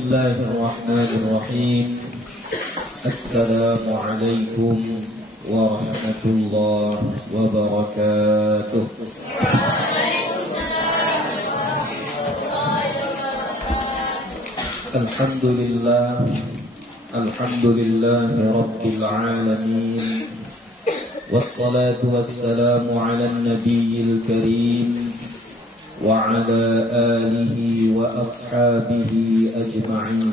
الله الرحمن الرحيم. السلام عليكم ورحمة الله وبركاته. الحمد لله رب العالمين، والصلاة والسلام على النبي الكريم وعلى آله وأصحابه أجمعين.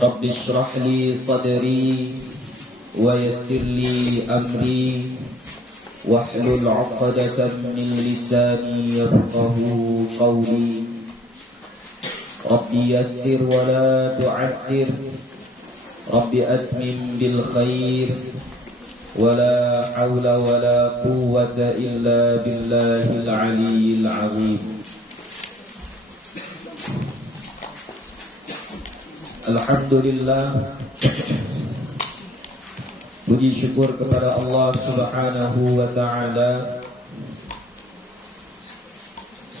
رب اشرح لي صدري ويسر لي أمري واحلل عقدة من لساني يفقه قولي. رب يسر ولا تعسر، رب أتمم بالخير، ولا حول ولا قوة إلا بالله العلي العظيم. Alhamdulillah, puji syukur kepada Allah Subhanahu wa ta'ala.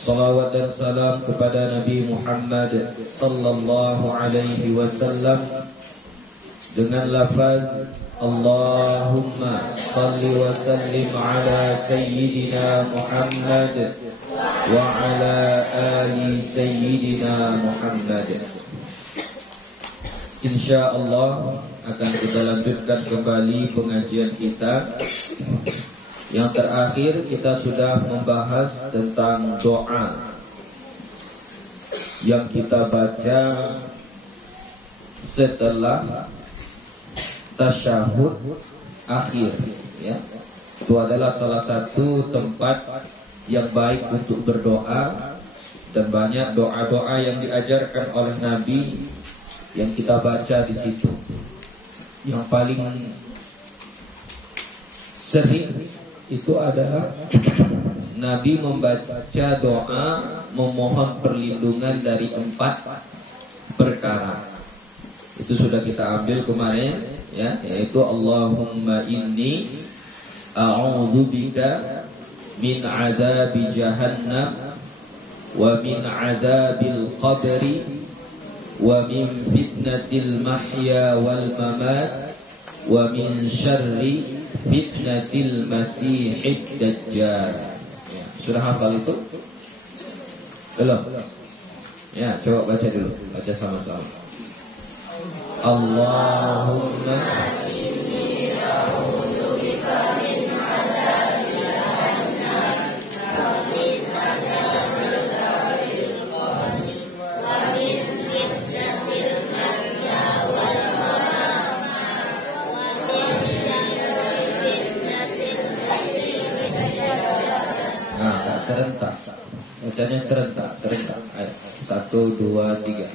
Salawat dan salam kepada Nabi Muhammad sallallahu alaihi wasallam dengan lafaz Allahumma salli wa sallim ala sayyidina Muhammad wa ala ali sayyidina Muhammad. InsyaAllah akan kita lanjutkan kembali pengajian kita. Yang terakhir kita sudah membahas tentang doa yang kita baca setelah tasyahud akhir, ya. Itu adalah salah satu tempat yang baik untuk berdoa, dan banyak doa-doa yang diajarkan oleh Nabi yang kita baca di situ. Yang paling sering itu adalah Nabi membaca doa memohon perlindungan dari 4 perkara. Itu sudah kita ambil kemarin, ya, yaitu Allahumma inni a'udzubika min adzabi jahannam wa min adzabil qabri wa min fitnatil mahya wal mamat wa min syarri fitnatil masihid dajjal. Ya, sudah hafal itu? Belum? Ya, coba baca dulu, baca sama-sama. Allahumma inni a'udzubika min adzabil jahannam wa min adzabil qabri wa min fitnatil mahya wal mamat wa min syarri fitnatil masihid dajjal. Nah, serentak. Bacanya serentak. Ayo, 1, 2, 3.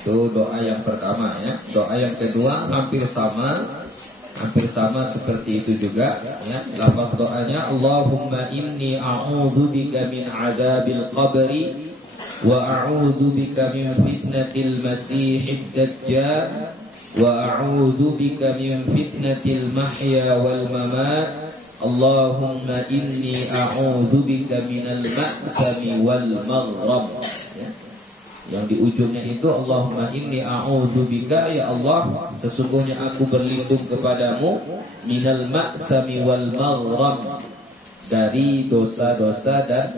Itu doa yang pertama, ya. Doa yang kedua hampir sama seperti itu juga, ya. Lafaz doanya Allahumma inni a'udzubika min adzabil qabri wa a'udzubika min fitnatil masihid dajjal wa a'udzubika min fitnatil mahya wal mamat. Allahumma inni a'udzubika minal ma'thami wal maghrab, ya. Yang di ujungnya itu Allahumma inni a'udzubika, ya Allah, sesungguhnya aku berlindung kepadamu minal ma'thami wal maghram, dari dosa-dosa dan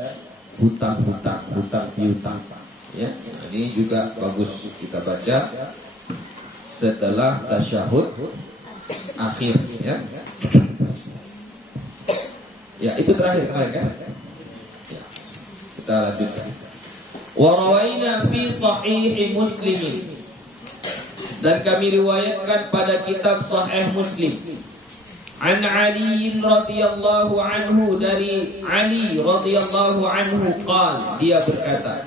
hutang piutang, ya. Ini juga bagus kita baca setelah tasyahud akhir, ya. Ya, itu terakhir kemarin, kan? Ya. Kita lanjutkan. Warawaina fi sahih Muslim, dan kami riwayatkan pada kitab Sahih Muslim, an Ali radhiyallahu anhu, dari Ali radhiyallahu anhu qala, dia berkata,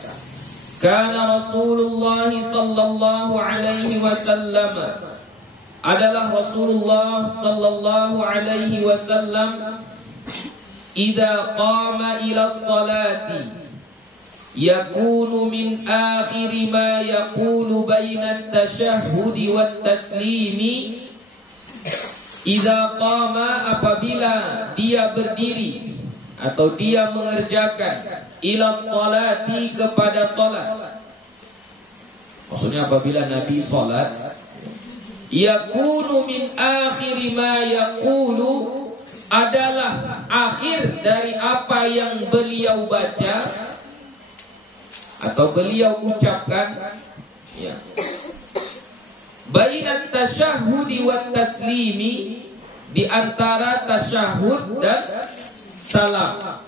kana Rasulullah sallallahu alaihi wasallam adalah Rasulullah sallallahu alaihi wasallam idza qama ila sholati yakunu min akhiri ma yaqulu baina at-tashahhudi wat-taslimi. Idza qama, apabila dia berdiri atau dia mengerjakan ila sholati, kepada salat. Maksudnya apabila Nabi salat, yakunu min akhiri ma yaqulu, adalah akhir dari apa yang beliau baca atau beliau ucapkan, ya. Bainat tasyahhudi wat taslimi, di antara tasyahud dan salam.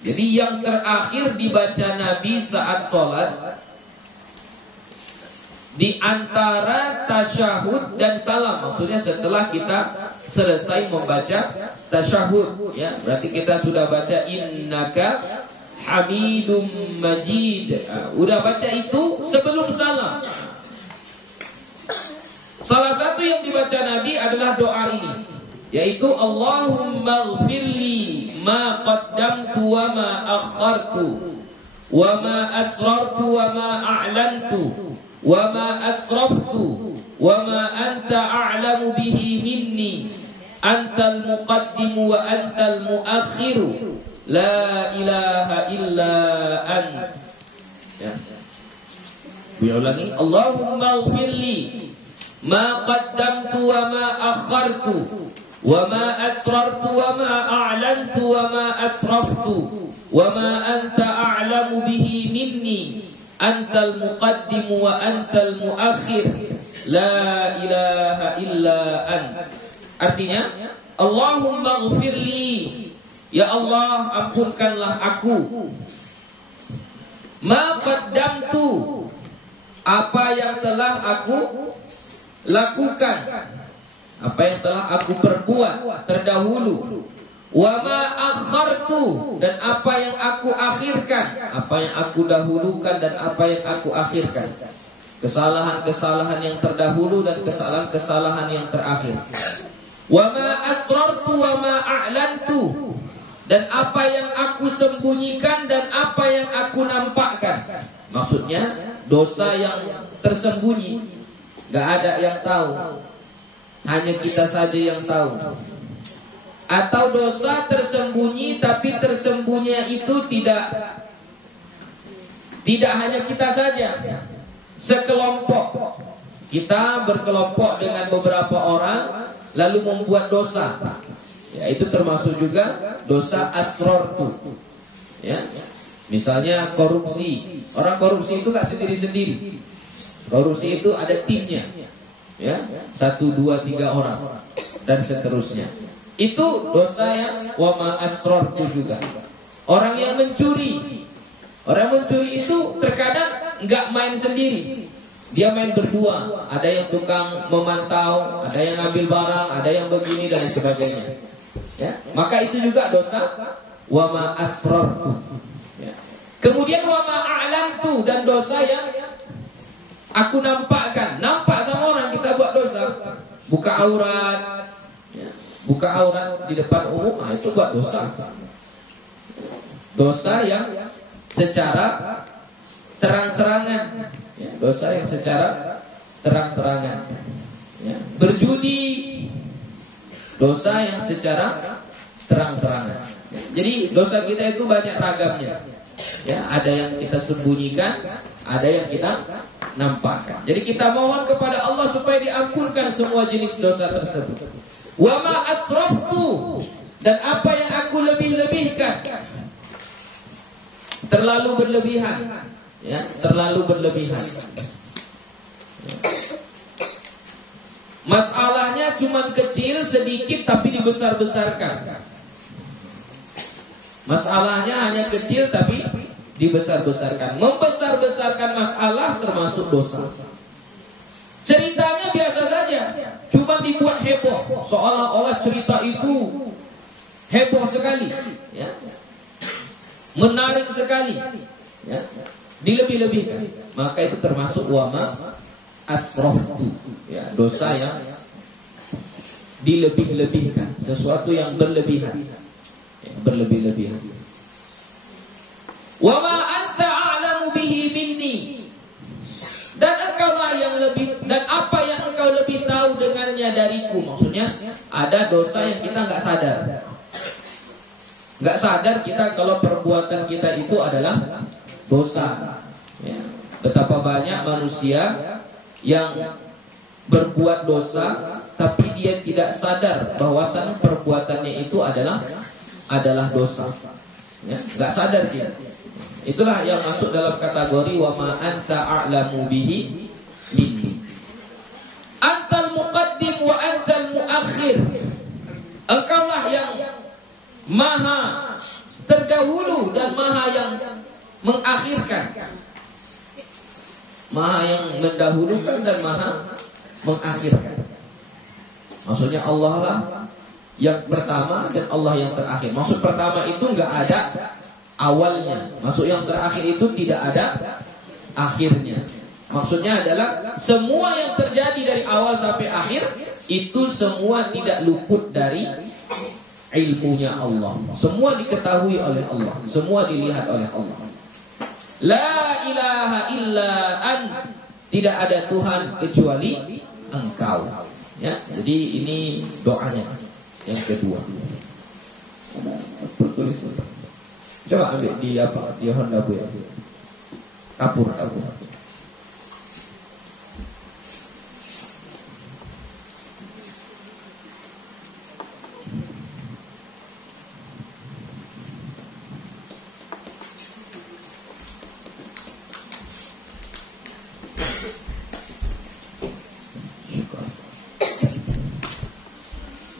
Jadi yang terakhir dibaca Nabi saat sholat, di antara tasyahud dan salam, maksudnya setelah kita selesai membaca tasyahud, ya, berarti kita sudah baca innaka hamidum majid. Udah baca itu sebelum salam. Salah satu yang dibaca Nabi adalah doa ini, yaitu Allahumma ighfirli ma qaddamtu wa ma akhartu wa ma asrartu wa ma a'lantu wa ma asraftu wa ma anta a'lamu bihi minni antal muqaddimu wa antal muakhiru la ilaha illa ant. Ya. Diulangi, Allahumma ighfirli ma qaddamtu wa ma akhartu wa ma asrartu wa ma a'lantu wa ma asraftu wa ma anta a'lamu bihi minni antal muqaddimu wa antal muakhir la ilaha illa ant. Artinya, Allahumma ighfirli, ya Allah ampunkanlah aku, ma qaddamtu, apa yang telah aku lakukan, apa yang telah aku perbuat terdahulu, wa ma akhartu, dan apa yang aku akhirkan, apa yang aku dahulukan dan apa yang aku akhirkan, kesalahan-kesalahan yang terdahulu dan kesalahan-kesalahan yang terakhir. Wa ma asrartu wa ma a'lantu, dan apa yang aku sembunyikan dan apa yang aku nampakkan. Maksudnya dosa yang tersembunyi, gak ada yang tahu, hanya kita saja yang tahu. Atau dosa tersembunyi, tapi tersembunyinya itu tidak hanya kita saja, sekelompok. Kita berkelompok dengan beberapa orang lalu membuat dosa, ya, itu termasuk juga dosa asrartu, ya. Misalnya korupsi. Orang korupsi itu gak sendiri-sendiri. Korupsi itu ada timnya, ya, 1, 2, 3 orang dan seterusnya. Itu dosa yang wa ma asrartu juga. Orang yang mencuri, itu terkadang nggak main sendiri, dia main berdua. Ada yang tukang memantau, ada yang ngambil barang, ada yang begini dan sebagainya, ya. Maka itu juga dosa wa ma asrartu, ya. Kemudian wa ma a'lantu, dan dosa yang aku nampakkan. Nampak sama orang kita buat dosa, buka aurat, ya. Buka aurat di depan umum, itu buat dosa. Dosa yang secara terang-terangan, ya. Dosa yang secara terang-terangan, ya. Berjudi, dosa yang secara terang-terangan. Jadi dosa kita itu banyak ragamnya, ya. Ada yang kita sembunyikan, ada yang kita nampakkan. Jadi kita mohon kepada Allah supaya diampunkan semua jenis dosa tersebut. Wa ma asraftu, dan apa yang aku lebih-lebihkan, terlalu berlebihan, ya, terlalu berlebihan. Masalahnya cuma kecil sedikit tapi dibesar-besarkan. Masalahnya hanya kecil tapi dibesar-besarkan. Membesar-besarkan masalah termasuk dosa. Ceritanya biasa saja, cuma dibuat heboh, seolah-olah cerita itu heboh sekali, ya, menarik sekali, ya, dilebih-lebihkan. Maka itu termasuk wa ma asraftu, ya, dosa yang dilebih-lebihkan, sesuatu yang berlebihan, berlebih-lebihan. Wa ma anta a'lamu bihi minni, dan engkaulah yang lebih, dan apa yang engkau lebih tahu dengannya dariku. Maksudnya ada dosa yang kita nggak sadar. Nggak sadar kita kalau perbuatan kita itu adalah dosa. Ya. Betapa banyak manusia yang berbuat dosa, tapi dia tidak sadar bahwasan perbuatannya itu adalah dosa. Ya. Nggak sadar dia. Itulah yang masuk dalam kategori wa ma anta a'lamu bihi minni. Antal muqaddim wa antal muakhir. Engkaulah yang maha terdahulu dan maha yang mengakhirkan. Maha yang mendahulukan dan maha mengakhirkan. Maksudnya Allah lah yang pertama dan Allah yang terakhir. Maksud pertama itu enggak ada awalnya. Maksud yang terakhir itu tidak ada akhirnya. Maksudnya adalah semua yang terjadi dari awal sampai akhir itu semua tidak luput dari ilmunya Allah. Semua diketahui oleh Allah, semua dilihat oleh Allah. La ilaha illa ant, tidak ada Tuhan kecuali Engkau. Ya, jadi ini doanya yang kedua. Tertulis. Coba ambil di apa? Di Honda Bu ya. Kapur.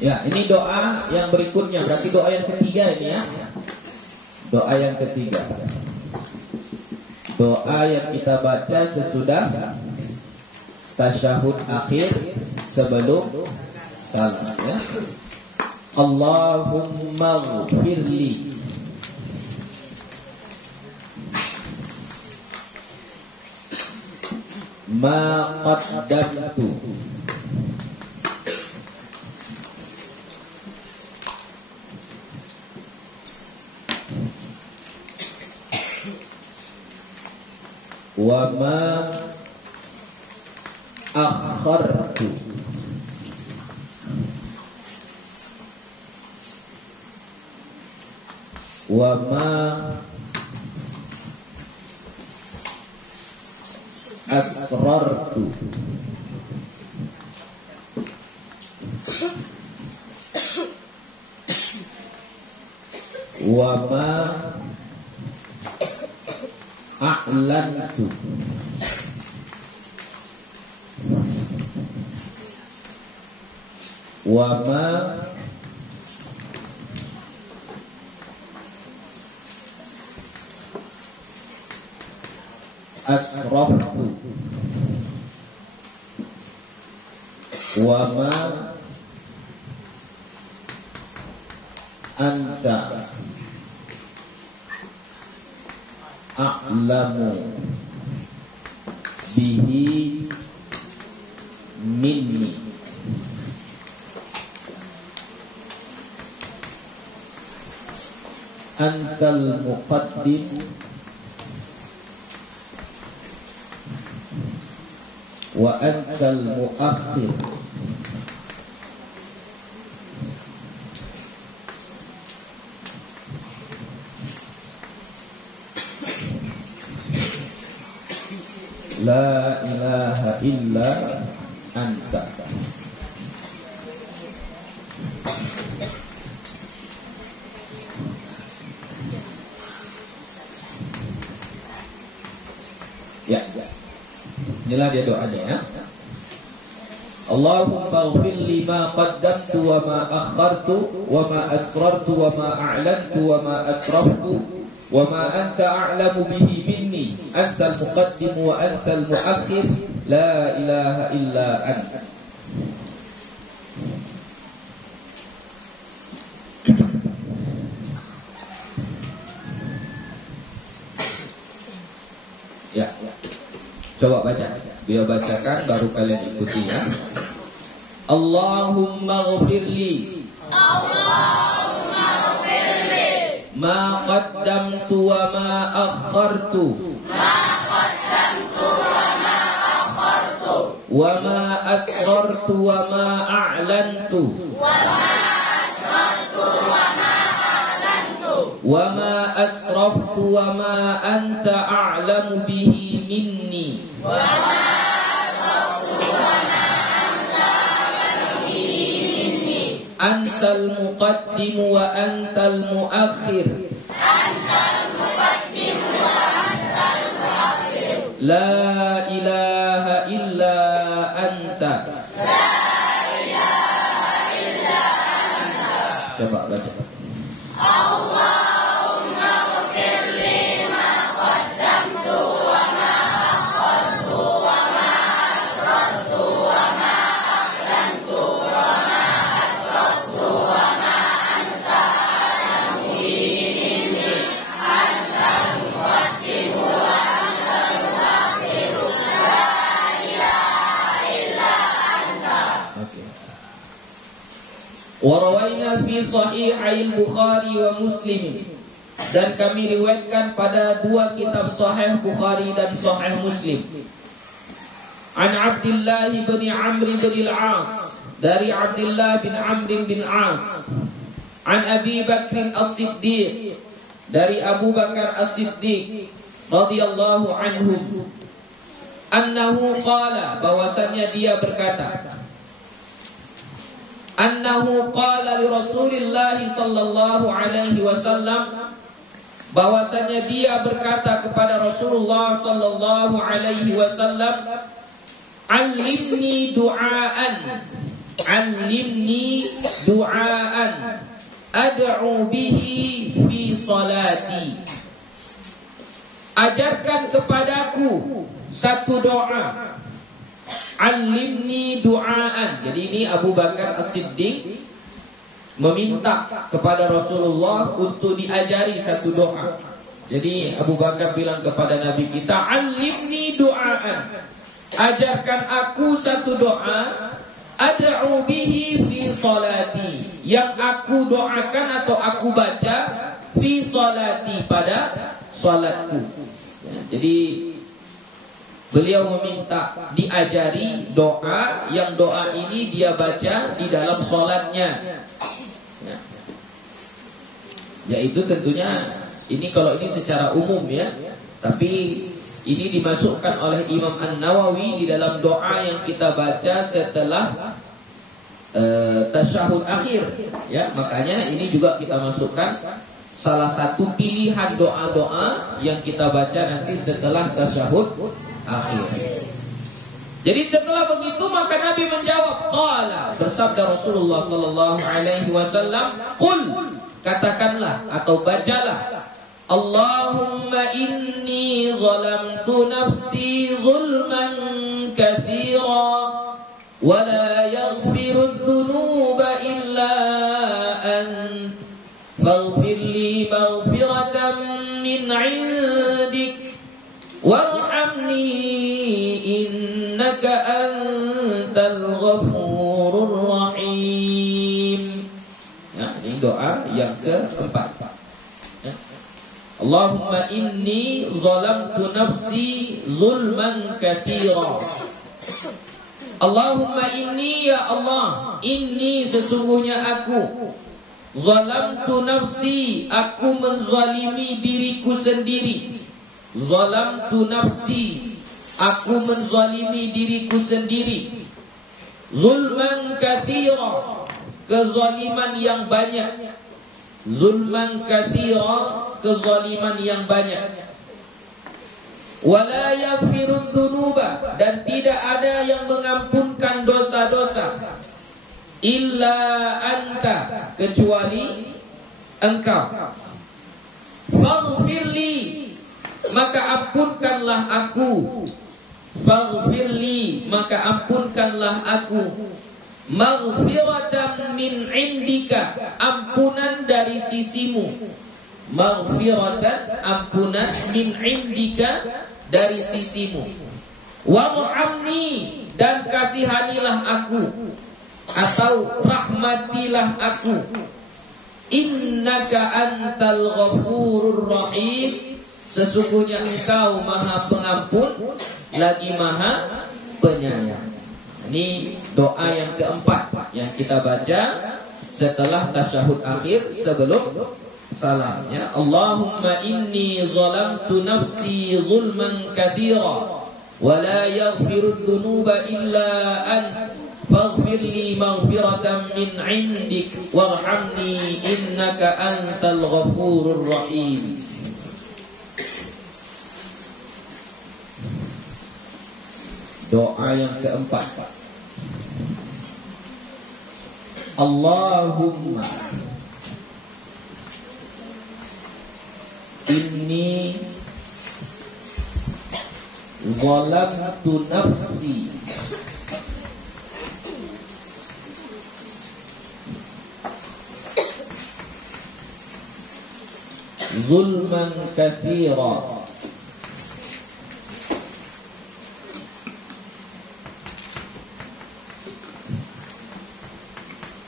Ya, ini doa yang berikutnya. Berarti doa yang ketiga ini ya. Doa yang ketiga. Doa yang kita baca sesudah tasyahud akhir sebelum salam ya. Allahumma ghfirli ma qaddamtu wa ma akhartu wa ma asrartu wa ma a'lantu wa ma asraftu wa ma anta a'lamu bihi minni. Antal muqaddim wa antal muakhir. La ilaha illa anta. Ya, inilah dia doanya ya. Allahumma ighfir li ma qaddamtu wa ma akhartu wa ma asrartu wa ma a'lantu wa ma asraftu wa ma anta a'lamu bihi minni. Antal muqaddim wa antal muakhir. La ilaha illa anta. Ya, coba baca. Dia bacakan baru kalian ikuti ya. Allahumma ghfirli ma qaddamtu wa ma akhartu wa ma asrartu wa ma a'lantu wa ma asraftu wa ma anta a'lamu bihi minni antal muqaddim wa antal muakhir la ilaha illa anta. Coba baca. Allahumma ghfirli ma qaddamtu wa ma akhartu wa ma asrartu wa ma a'lantu wa ma asraftu wa ma anta a'lamu bihi minni antal muqaddim wa antal muakhir la ilaha illa anta. Warawayna fi sahihai Bukhari wa Muslim, dan kami riwayatkan pada dua kitab Sahih Bukhari dan Sahih Muslim. An Abdullah bin Amr bin al-As, dari Abdullah bin Amr bin As. An Abi Bakr as-Siddiq, dari Abu Bakar as-Siddiq radhiyallahu anhum, annahu qala, bahwasannya dia berkata, annahu qala li Rasulillah sallallahu alaihi wasallam, bahwasanya dia berkata kepada Rasulullah sallallahu alaihi wasallam, allimni du'aan ad'u bihi fi salati. Ajarkan kepadaku satu doa. Alimni du'aan. Jadi ini Abu Bakar As-Siddiq meminta kepada Rasulullah untuk diajari satu doa. Jadi Abu Bakar bilang kepada Nabi kita, alimni du'aan, ajarkan aku satu doa, ad'u bihi fi salati, yang aku doakan atau aku baca fi salati, pada salatku. Jadi beliau meminta diajari doa, yang doa ini dia baca di dalam sholatnya. Yaitu tentunya ini kalau ini secara umum ya, tapi ini dimasukkan oleh Imam An-Nawawi di dalam doa yang kita baca setelah tasyahud akhir. Ya, makanya ini juga kita masukkan salah satu pilihan doa-doa yang kita baca nanti setelah tasyahud akhir. Jadi setelah begitu maka Nabi menjawab, qala, bersabda Rasulullah sallallahu alaihi wasallam, qul, katakanlah atau bacalah, Allahumma inni zalamtu nafsi zulman katsira wa la yaghfiru dzunuba illa ant faghfir li maghfiratan min 'indik warhamni innaka antal ghafurur rahim. Ya, ini doa yang keempat. Ya. Allahumma inni zalamtu nafsi zulman katsira. Allahumma inni, ya Allah, inni sesungguhnya aku, zalamtu nafsi, aku menzalimi diriku sendiri. Zalamtu nafsi, aku menzalimi diriku sendiri. Zulman katsira, kezaliman yang banyak. Zulman katsira, kezaliman yang banyak. Wala yaghfiru dzunuba, dan tidak ada yang mengampunkan dosa-dosa, illa anta, kecuali engkau. Faghfirli, maka ampunkanlah aku. Faghfirli, maka ampunkanlah aku. Maghfiratan min indika, ampunan dari sisimu. Maghfiratan, ampunan, min indika, dari sisimu. Warhamni, dan kasihanilah aku. atau rahmatilah aku. Innaka antal ghafurur rahim, sesungguhnya engkau maha pengampun lagi maha penyayang. Ini doa yang keempat yang kita baca setelah tasyahud akhir sebelum salam, ya. Allahumma inni zalamtu nafsi zulman katsira wa la yaghfiru dzunuba illa anta faghfir li maghfiratan min 'indik warhamni innaka antal ghafurur rahim. Doa yang keempat. Allahumma inni zalamtu nafsi zulman katsira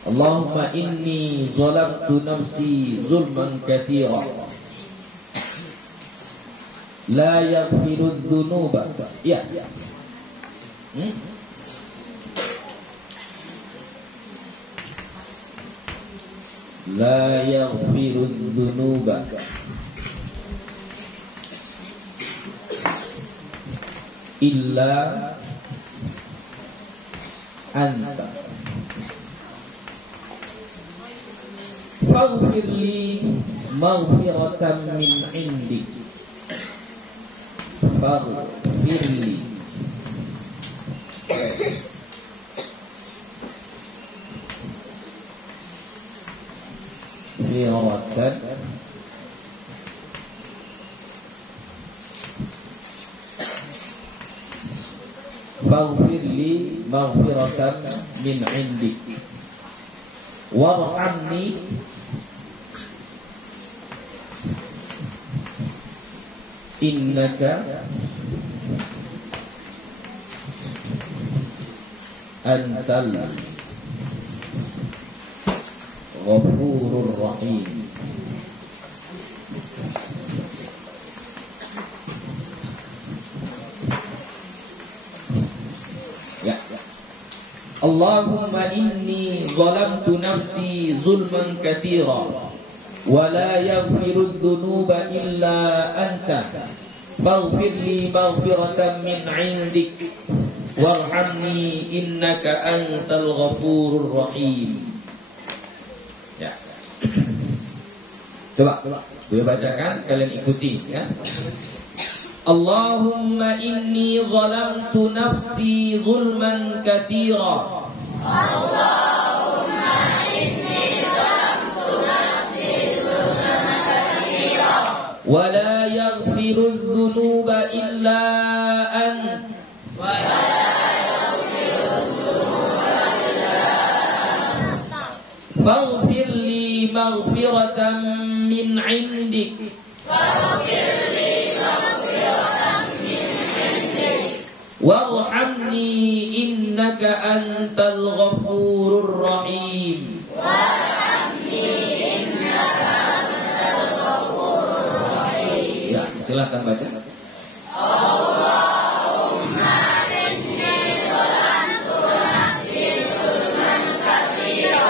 Allahumma inni zalamtu nafsi zulman katsira la yaghfiru dzunuba, ya. La yaghfiru dzunuba illa anta faghfir li maghfiratan min 'indik faghfir li maghfiratan faghfir li maghfiratan min 'indik warhamni innaka antal ghafurur rahim. Ya. Allahumma inni zalamtu nafsi zulman katsira wa la yaghfiru dzunuba illa anta faghfir li maghfiratan min 'indik warhamni innaka antal ghafurur rahim. Ya. Coba gue bacakan, kalian ikuti, ya. Allahumma inni zalamtu nafsi zulman katsira. Allahumma inni zalamtu nafsi zulman katsira Wa la yaghfiru dzunuba illa ant. wa la yaghfiru dzunuba illa anta Faghfir li maghfiratan min 'indik faghfir li maghfiratan min 'indik warhamni innaka antal ghafurur rahim. warhamni innaka antal ghafurur rahim. Ya, silakan baca. Allahumma inni zalamtu nafsi zulman katsira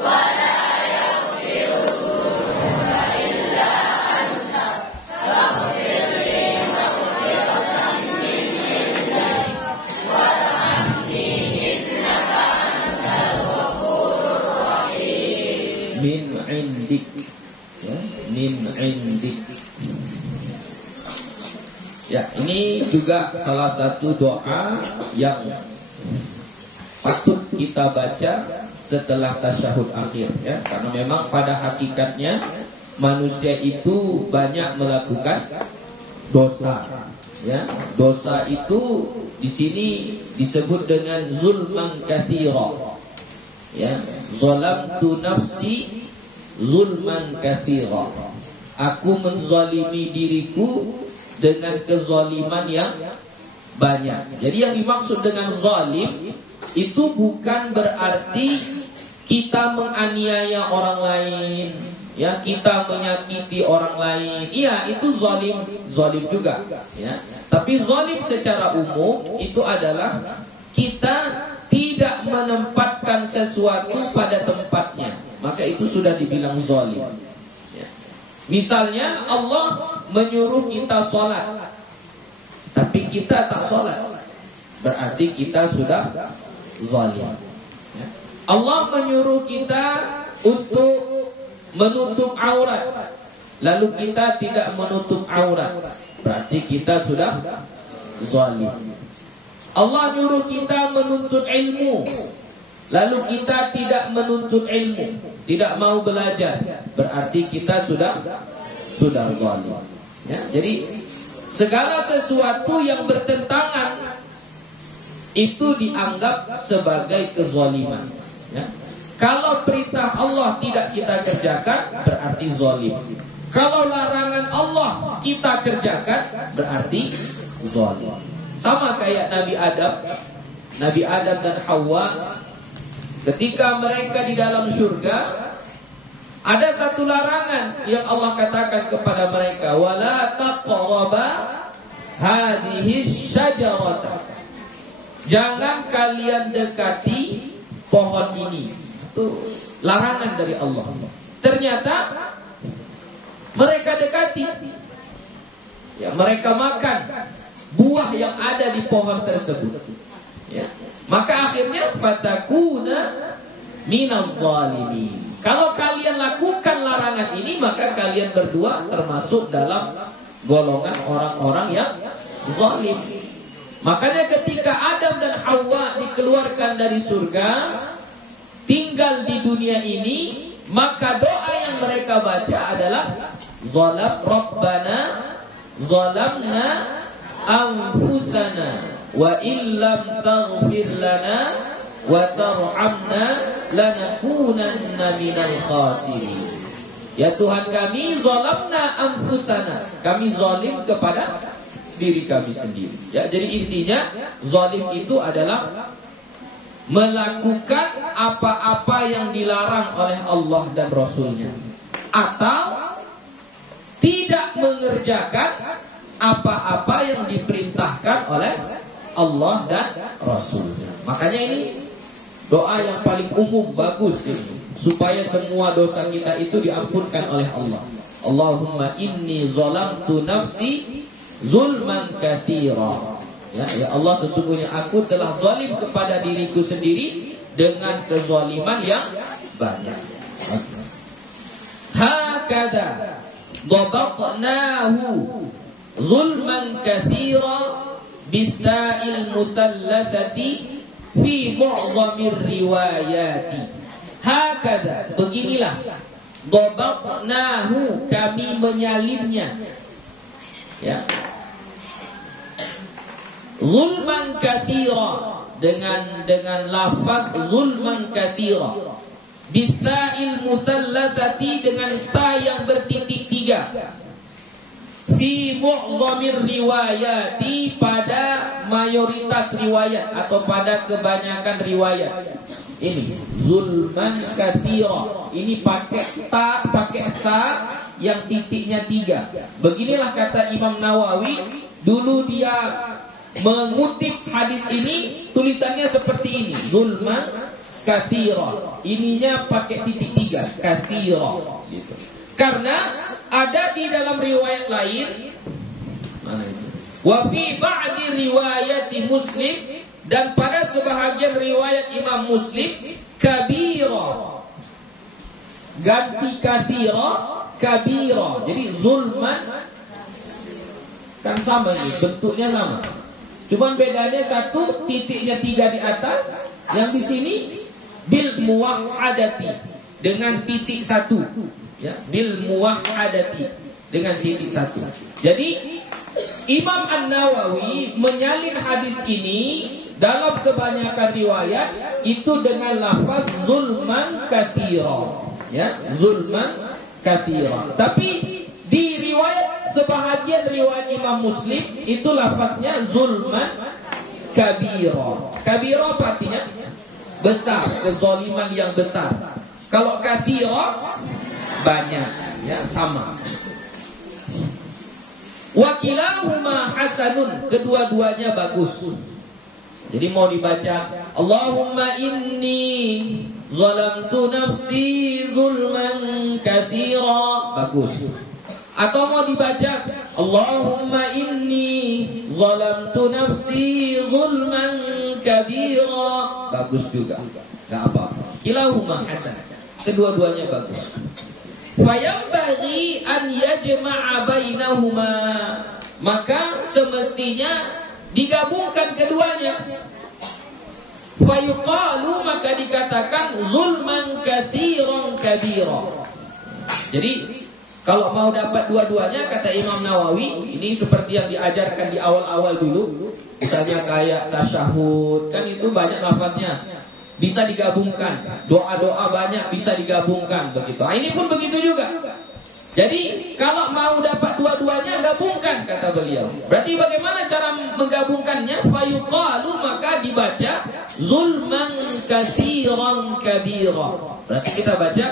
wa la yaghfiru dzunuba illa anta faghfir li maghfiratan min 'indik warhamni innaka antal ghafurur rahim. Min 'indik, ya, min 'indik. Ya, ini juga salah satu doa yang patut kita baca setelah tasyahud akhir, ya, karena memang pada hakikatnya manusia itu banyak melakukan dosa, ya. Dosa itu di sini disebut dengan zulman katsira, ya. Zalamtu nafsi zulman katsira. Aku menzalimi diriku dengan kezaliman yang banyak. Jadi yang dimaksud dengan zalim itu bukan berarti kita menganiaya orang lain, ya, kita menyakiti orang lain. Iya, itu zalim juga, ya. Tapi zalim secara umum itu adalah kita tidak menempatkan sesuatu pada tempatnya, maka itu sudah dibilang zalim. Ya. Misalnya Allah menyuruh kita sholat, tapi kita tak sholat, berarti kita sudah zalim. Ya. Allah menyuruh kita untuk menutup aurat, lalu kita tidak menutup aurat, berarti kita sudah zalim. Allah nyuruh kita menuntut ilmu, lalu kita tidak menuntut ilmu, tidak mau belajar, berarti kita sudah zalim. Ya, jadi segala sesuatu yang bertentangan itu dianggap sebagai kezaliman. Ya. Kalau perintah Allah tidak kita kerjakan, berarti zalim. Kalau larangan Allah kita kerjakan, berarti zalim. Sama kayak Nabi Adam dan Hawa, ketika mereka di dalam surga, ada satu larangan yang Allah katakan kepada mereka, wala taqraba hadhihi syajarata. Jangan kalian dekati pohon ini. Itu larangan dari Allah. Ternyata mereka dekati. Ya, mereka makan buah yang ada di pohon tersebut. Ya. Maka akhirnya fatakuna minaz zalimin. Kalau kalian lakukan larangan ini, maka kalian berdua termasuk dalam golongan orang-orang yang zalim. Makanya ketika Adam dan Hawa dikeluarkan dari surga, tinggal di dunia ini, maka doa yang mereka baca adalah Rabbana zalamna anfusana wa illam taghfir lana wa tarhamna lanakunanna minal khasirin. Ya Tuhan kami, zalamna anfusana, kami zalim kepada diri kami sendiri. Ya, jadi intinya zalim itu adalah melakukan apa-apa yang dilarang oleh Allah dan Rasulnya, atau tidak mengerjakan apa-apa yang diperintahkan oleh Allah dan Rasulnya. Makanya ini doa yang paling umum, bagus ini, supaya semua dosa kita itu diampunkan oleh Allah. Allahumma inni zalamtu nafsi zulman katsira. Ya Allah, sesungguhnya aku telah zalim kepada diriku sendiri dengan kezaliman yang banyak. Hakadha dhabatnahu zulman katsira bisa'il muthallathati fi mu'dhamir riwayati. Hakadha, beginilah, dhabatnahu, kami menyalinnya. Ya. Zulman katsira, dengan lafaz zulman katsira, bisa'il muthallathati, dengan sa yang bertitik tiga, fi mu'dhamir riwayati, pada mayoritas riwayat atau pada kebanyakan riwayat. Ini zulman katsira, ini pakai ta, pakai sa yang titiknya tiga. Beginilah kata Imam Nawawi, dulu dia mengutip hadis ini, tulisannya seperti ini, zulman katsira, ininya pakai titik tiga, katsira gitu. Karena ada di dalam riwayat lain, wa fi ba'di riwayati Muslim, dan pada sebahagian riwayat Imam Muslim, kabira, ganti katsira, kabira. Jadi zulman kan sama ini, bentuknya sama. Cuman bedanya satu titiknya tiga di atas, yang di sini bil muwahhadati, dengan titik satu. Ya, bil muwahhadati, dengan titik satu. Jadi Imam An-Nawawi menyalin hadis ini dalam kebanyakan riwayat itu dengan lafaz zulman katsira. Ya, zulman katsira. Tapi di riwayat sebahagian riwayat Imam Muslim itu lafaznya zulman kabira. Kabira artinya besar, kezaliman yang besar. Kalau katsira banyak, ya sama. Wa kilahuma hasanun, kedua-duanya bagus. Jadi mau dibaca Allahumma inni zalamtu nafsi zulman katsira, bagus. Atau mau dibaca Allahumma inni zalamtu nafsi zulman kabira, bagus juga. Enggak apa-apa. Kilahuma hasan, kedua-duanya bagus. Fayambaghi an yajma'a bainahuma, maka semestinya digabungkan keduanya. Fayuqalu, maka dikatakan zulman katsiran kabira. Jadi kalau mau dapat dua-duanya, kata Imam Nawawi, ini seperti yang diajarkan di awal-awal dulu. Misalnya kayak tasyahud, kan itu banyak lafaznya, bisa digabungkan. Doa-doa banyak bisa digabungkan begitu. Nah, ini pun begitu juga. Jadi kalau mau dapat dua-duanya, gabungkan, kata beliau. Berarti bagaimana cara menggabungkannya? Fayuqalu, maka dibaca zulman katsiran kabira. Berarti kita baca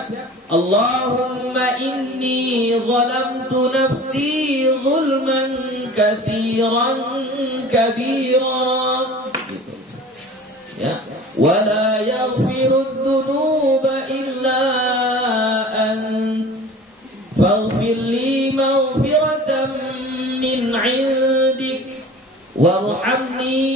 Allahumma inni zalamtu nafsi zulman katsiran kabira. Gitu. Ya. Wala yaghfiru dzunuba illa ant faghfir li maghfiratan min 'indik warhamni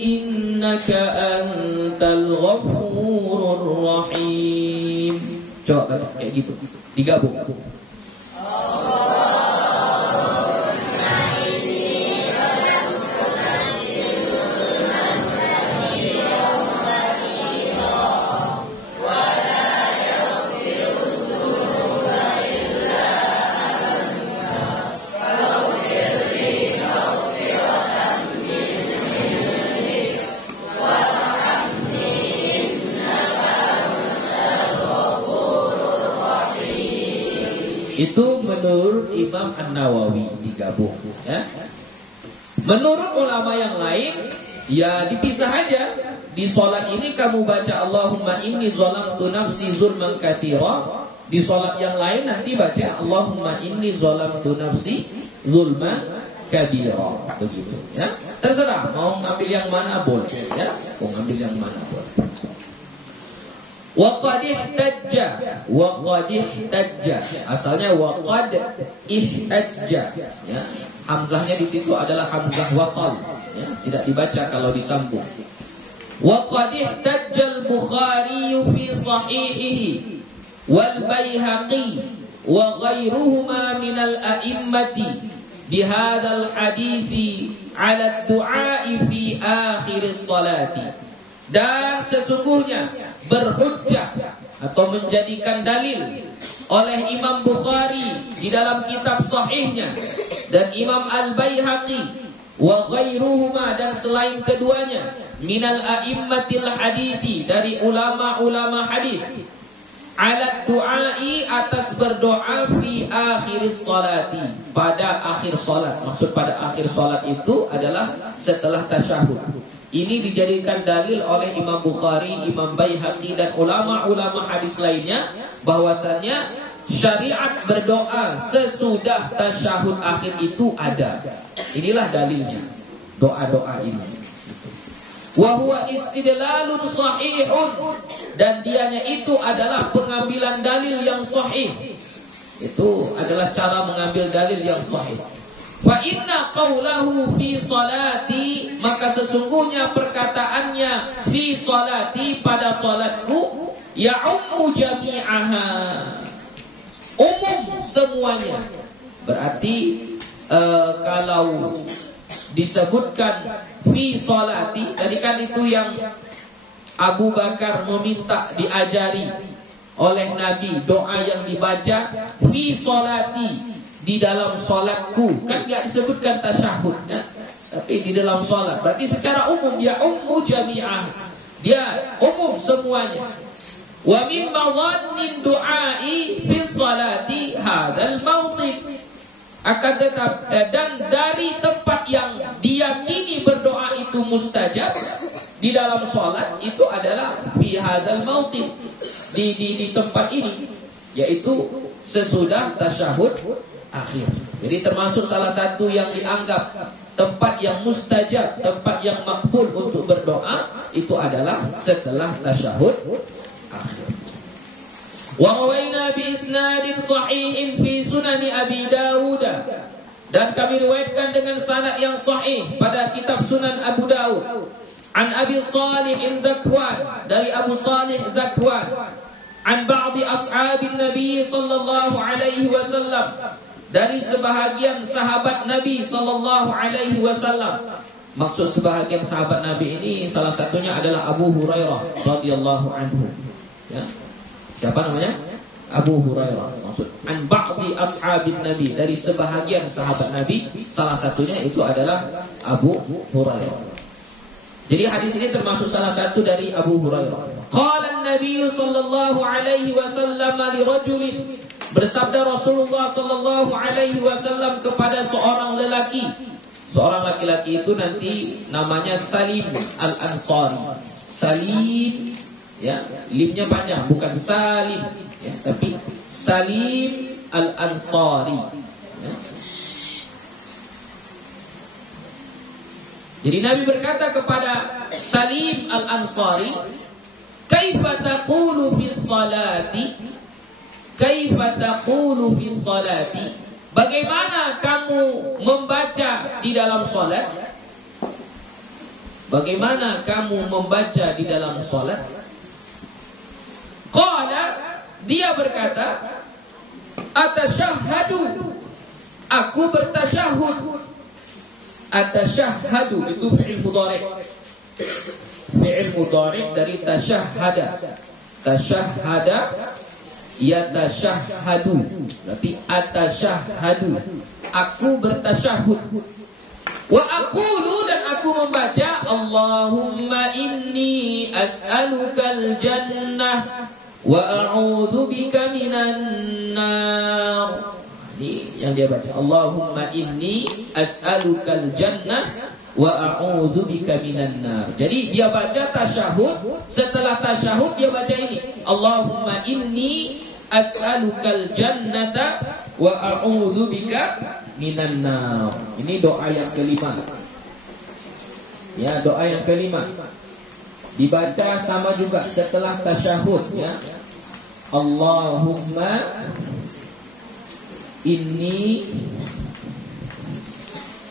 innaka antal ghafurur rahim. Coba kayak gitu, digabung. Itu menurut Imam An-Nawawi, digabung, ya. Menurut ulama yang lain, ya dipisah aja. Di sholat ini kamu baca Allahumma inni zalamtu nafsi zulman katsira. Di sholat yang lain nanti baca Allahumma inni zalamtu nafsi zulman kabira. Begitu, ya. Terserah mau ngambil yang mana boleh, ya. Mau ngambil yang mana boleh. Waqad ihtajja, asalnya waqad ihtajja, ya. Hamzahnya di situ adalah hamzah wasal, ya. Tidak dibaca kalau disambung. Waqad ihtajja al-Bukhari fi sahihihi wal Baihaqi wa ghairuhuma min al-a'immati bihadzal hadithi 'ala ad-du'a fi akhir as-salati. Dan sesungguhnya berhujjah atau menjadikan dalil oleh Imam Bukhari di dalam kitab sahihnya dan Imam Al-Baihaqi wa ghairuhuma, dan selain keduanya, minal a'immatil hadithi, dari ulama-ulama hadis, ala du'ai, atas berdoa fi akhiris salati, pada akhir salat. Maksud pada akhir salat itu adalah setelah tasyahud. Ini dijadikan dalil oleh Imam Bukhari, Imam Baihaqi, dan ulama-ulama hadis lainnya bahwasannya syariat berdoa sesudah tasyahud akhir itu ada. Inilah dalilnya, doa-doa ini. Wa huwa istidlalun sahihun, dan dianya itu adalah pengambilan dalil yang sahih. Itu adalah cara mengambil dalil yang sahih. Fa inna qawlahu fi salati, maka sesungguhnya perkataannya fi salati, pada salatku, ya'ummu jami'aha, umum semuanya. Berarti kalau disebutkan fi salati, tadi kan itu yang Abu Bakar meminta diajari oleh Nabi, doa yang dibaca fi salati, di dalam salatku, kan enggak disebutkan tasyahud, ya? Tapi di dalam salat. Berarti secara umum ya ummu jami'ah, dia umum semuanya. Wa mimma dhannin du'ai fi salati hadzal mawqif, Akan tetap dan dari tempat yang diyakini berdoa itu mustajab di dalam sholat itu adalah fi hadzal mautin, di tempat ini, yaitu sesudah tasyahud akhir. Jadi termasuk salah satu yang dianggap tempat yang mustajab, tempat yang makbul untuk berdoa itu adalah setelah tasyahud akhir. Wa rawaina bi isnadin sahihin fi sunan Abi Dawud, dan kami riwayatkan dengan sanad yang sahih pada kitab Sunan Abu Dawud, an Abi Salih Zakwan, dari Abu Salih Zakwan, an ba'di ashabin Nabi sallallahu alaihi wasallam, dari sebahagian sahabat Nabi sallallahu alaihi wasallam. Maksud sebahagian sahabat Nabi ini salah satunya adalah Abu Hurairah radhiyallahu anhu. Ya. Siapa namanya? Abu Hurairah. Maksud an ba'di ashabin Nabi, dari sebahagian sahabat Nabi, salah satunya itu adalah Abu Hurairah. Jadi hadis ini termasuk salah satu dari Abu Hurairah. Qala an-nabiy sallallahu alaihi wasallam li rajulin, bersabda Rasulullah sallallahu alaihi wasallam kepada seorang lelaki. Seorang laki-laki itu nanti namanya Salim Al-Ansari. Salim, ya, limnya panjang, bukan Salim, ya, tapi Salim Al-Ansari, ya. Jadi Nabi berkata kepada Salim Al-Ansari, "Kaifa taqulu fi sholati? Kaifa taqulu fi sholati?" Bagaimana kamu membaca di dalam salat? Bagaimana kamu membaca di dalam salat? Qala, dia berkata, "Atasyahhadu." Aku bertasyahud. Atasyahhadu itu fi'il mudhari'. Fi'il mudhari' dari tasyahhada. Tasyahhada yatasyahhadu. Berarti atasyahhadu. Aku bertasyahud. Wa aqulu, dan aku membaca, Allahumma inni as'alukal jannah wa a'udzu bika minan nar. Ini yang dia baca, Allahumma inni as'alukal jannah wa a'udzu bika minan nar. Jadi dia baca tasyahud, setelah tasyahud dia baca ini, Allahumma inni as'alukal jannata wa a'udzu bika minan nar. Ini doa yang kelima. Ya, doa yang kelima. Dibaca sama juga setelah tasyahud, ya. Allahumma inni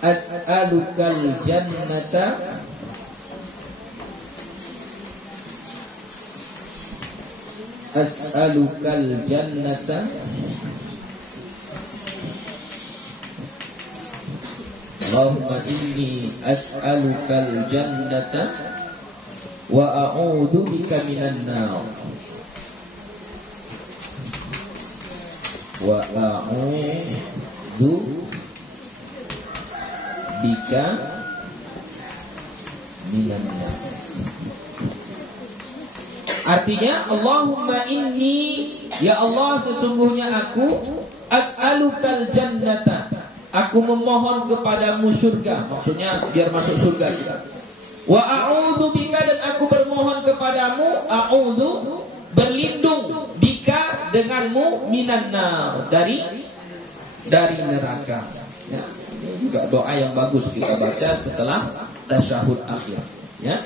as'alukal jannata Allahumma inni as'alukal jannata wa a'udzu bika minan nar. Wa a'udzu bika minan nar. Artinya, Allahumma inni, ya Allah, sesungguhnya aku as'alukal jannata, aku memohon kepadamu surga. Maksudnya biar masuk surga kita. Wa a'udzu bika, dan aku bermohon kepadamu, a'udzu, berlindung, bika, denganmu, minan nar, dari neraka. Ya, ini juga doa yang bagus kita baca setelah tasyahud akhir. Ya.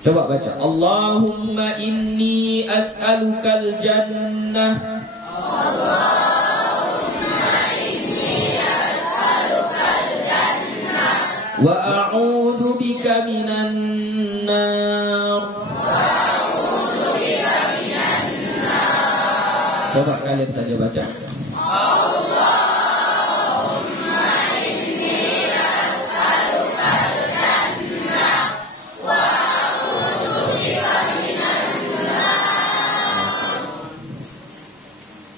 Coba baca, Allahumma inni as'alukal jannah. Allahumma inni as'alukal jannah. Wa a'udzu bika minan nar. Wa a'udzu bika minan nar. Coba kalian saja baca. Allahumma inni as'alukal jannah wa a'udzu bika minan nar.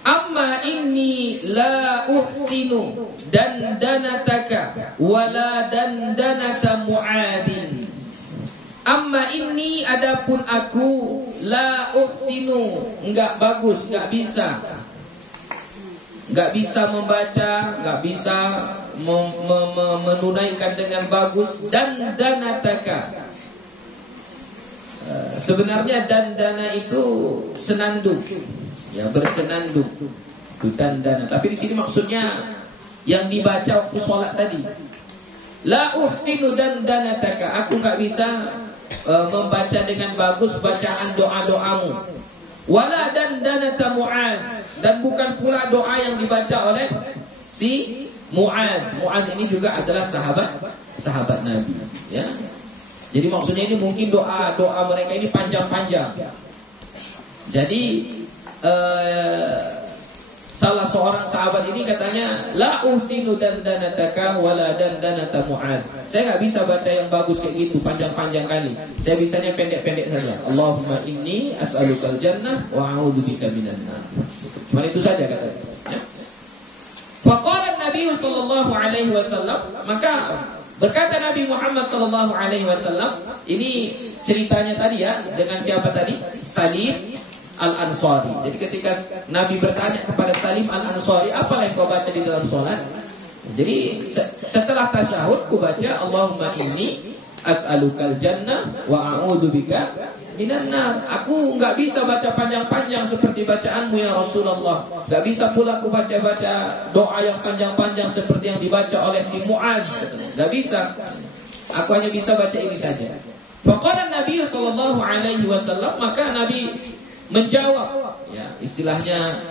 Amma inni la uhsinu dandanataka wala dandanata mu'adin. Amma inni, adapun aku, la uhsinu, enggak bagus, enggak bisa. nggak bisa membaca, nggak bisa menunaikan dengan bagus. Dandanataka, sebenarnya dandana itu senandung, ya, bersenandung itu dandana. Tapi di sini maksudnya yang dibaca waktu sholat tadi. La uhsinu dandanataka, aku nggak bisa membaca dengan bagus bacaan doa-doamu. Wala dandanata Mu'ad, dan bukan pula doa yang dibaca oleh si Mu'ad. Mu'ad ini juga adalah sahabat Nabi, ya. Jadi maksudnya ini mungkin doa mereka ini panjang-panjang. Jadi salah seorang sahabat ini katanya, la usinu dandanataka wala dandanata Mu'ad. Saya nggak bisa baca yang bagus kayak gitu panjang-panjang kali. Saya bisanya pendek-pendek saja. Allahumma inni as'alukal jannah wa a'udzubika minan nar. Cuma itu saja katanya. Ya. Faqala Nabi sallallahu alaihi wasallam, maka berkata Nabi Muhammad sallallahu alaihi wasallam, ini ceritanya tadi ya, dengan siapa tadi? Salim Al-Ansari. Jadi ketika Nabi bertanya kepada Salim Al-Ansari, apa yang kau baca di dalam sholat? Jadi setelah tasyahud ku baca Allahumma inni as'alukal jannah wa a'udzubika minan nar. Aku enggak bisa baca panjang-panjang seperti bacaanmu ya Rasulullah. Enggak bisa pula aku baca doa yang panjang-panjang seperti yang dibaca oleh si Mu'ad. Enggak bisa. Aku hanya bisa baca ini saja. Faqala Nabi sallallahu alaihi wasallam, maka Nabi menjawab, ya, istilahnya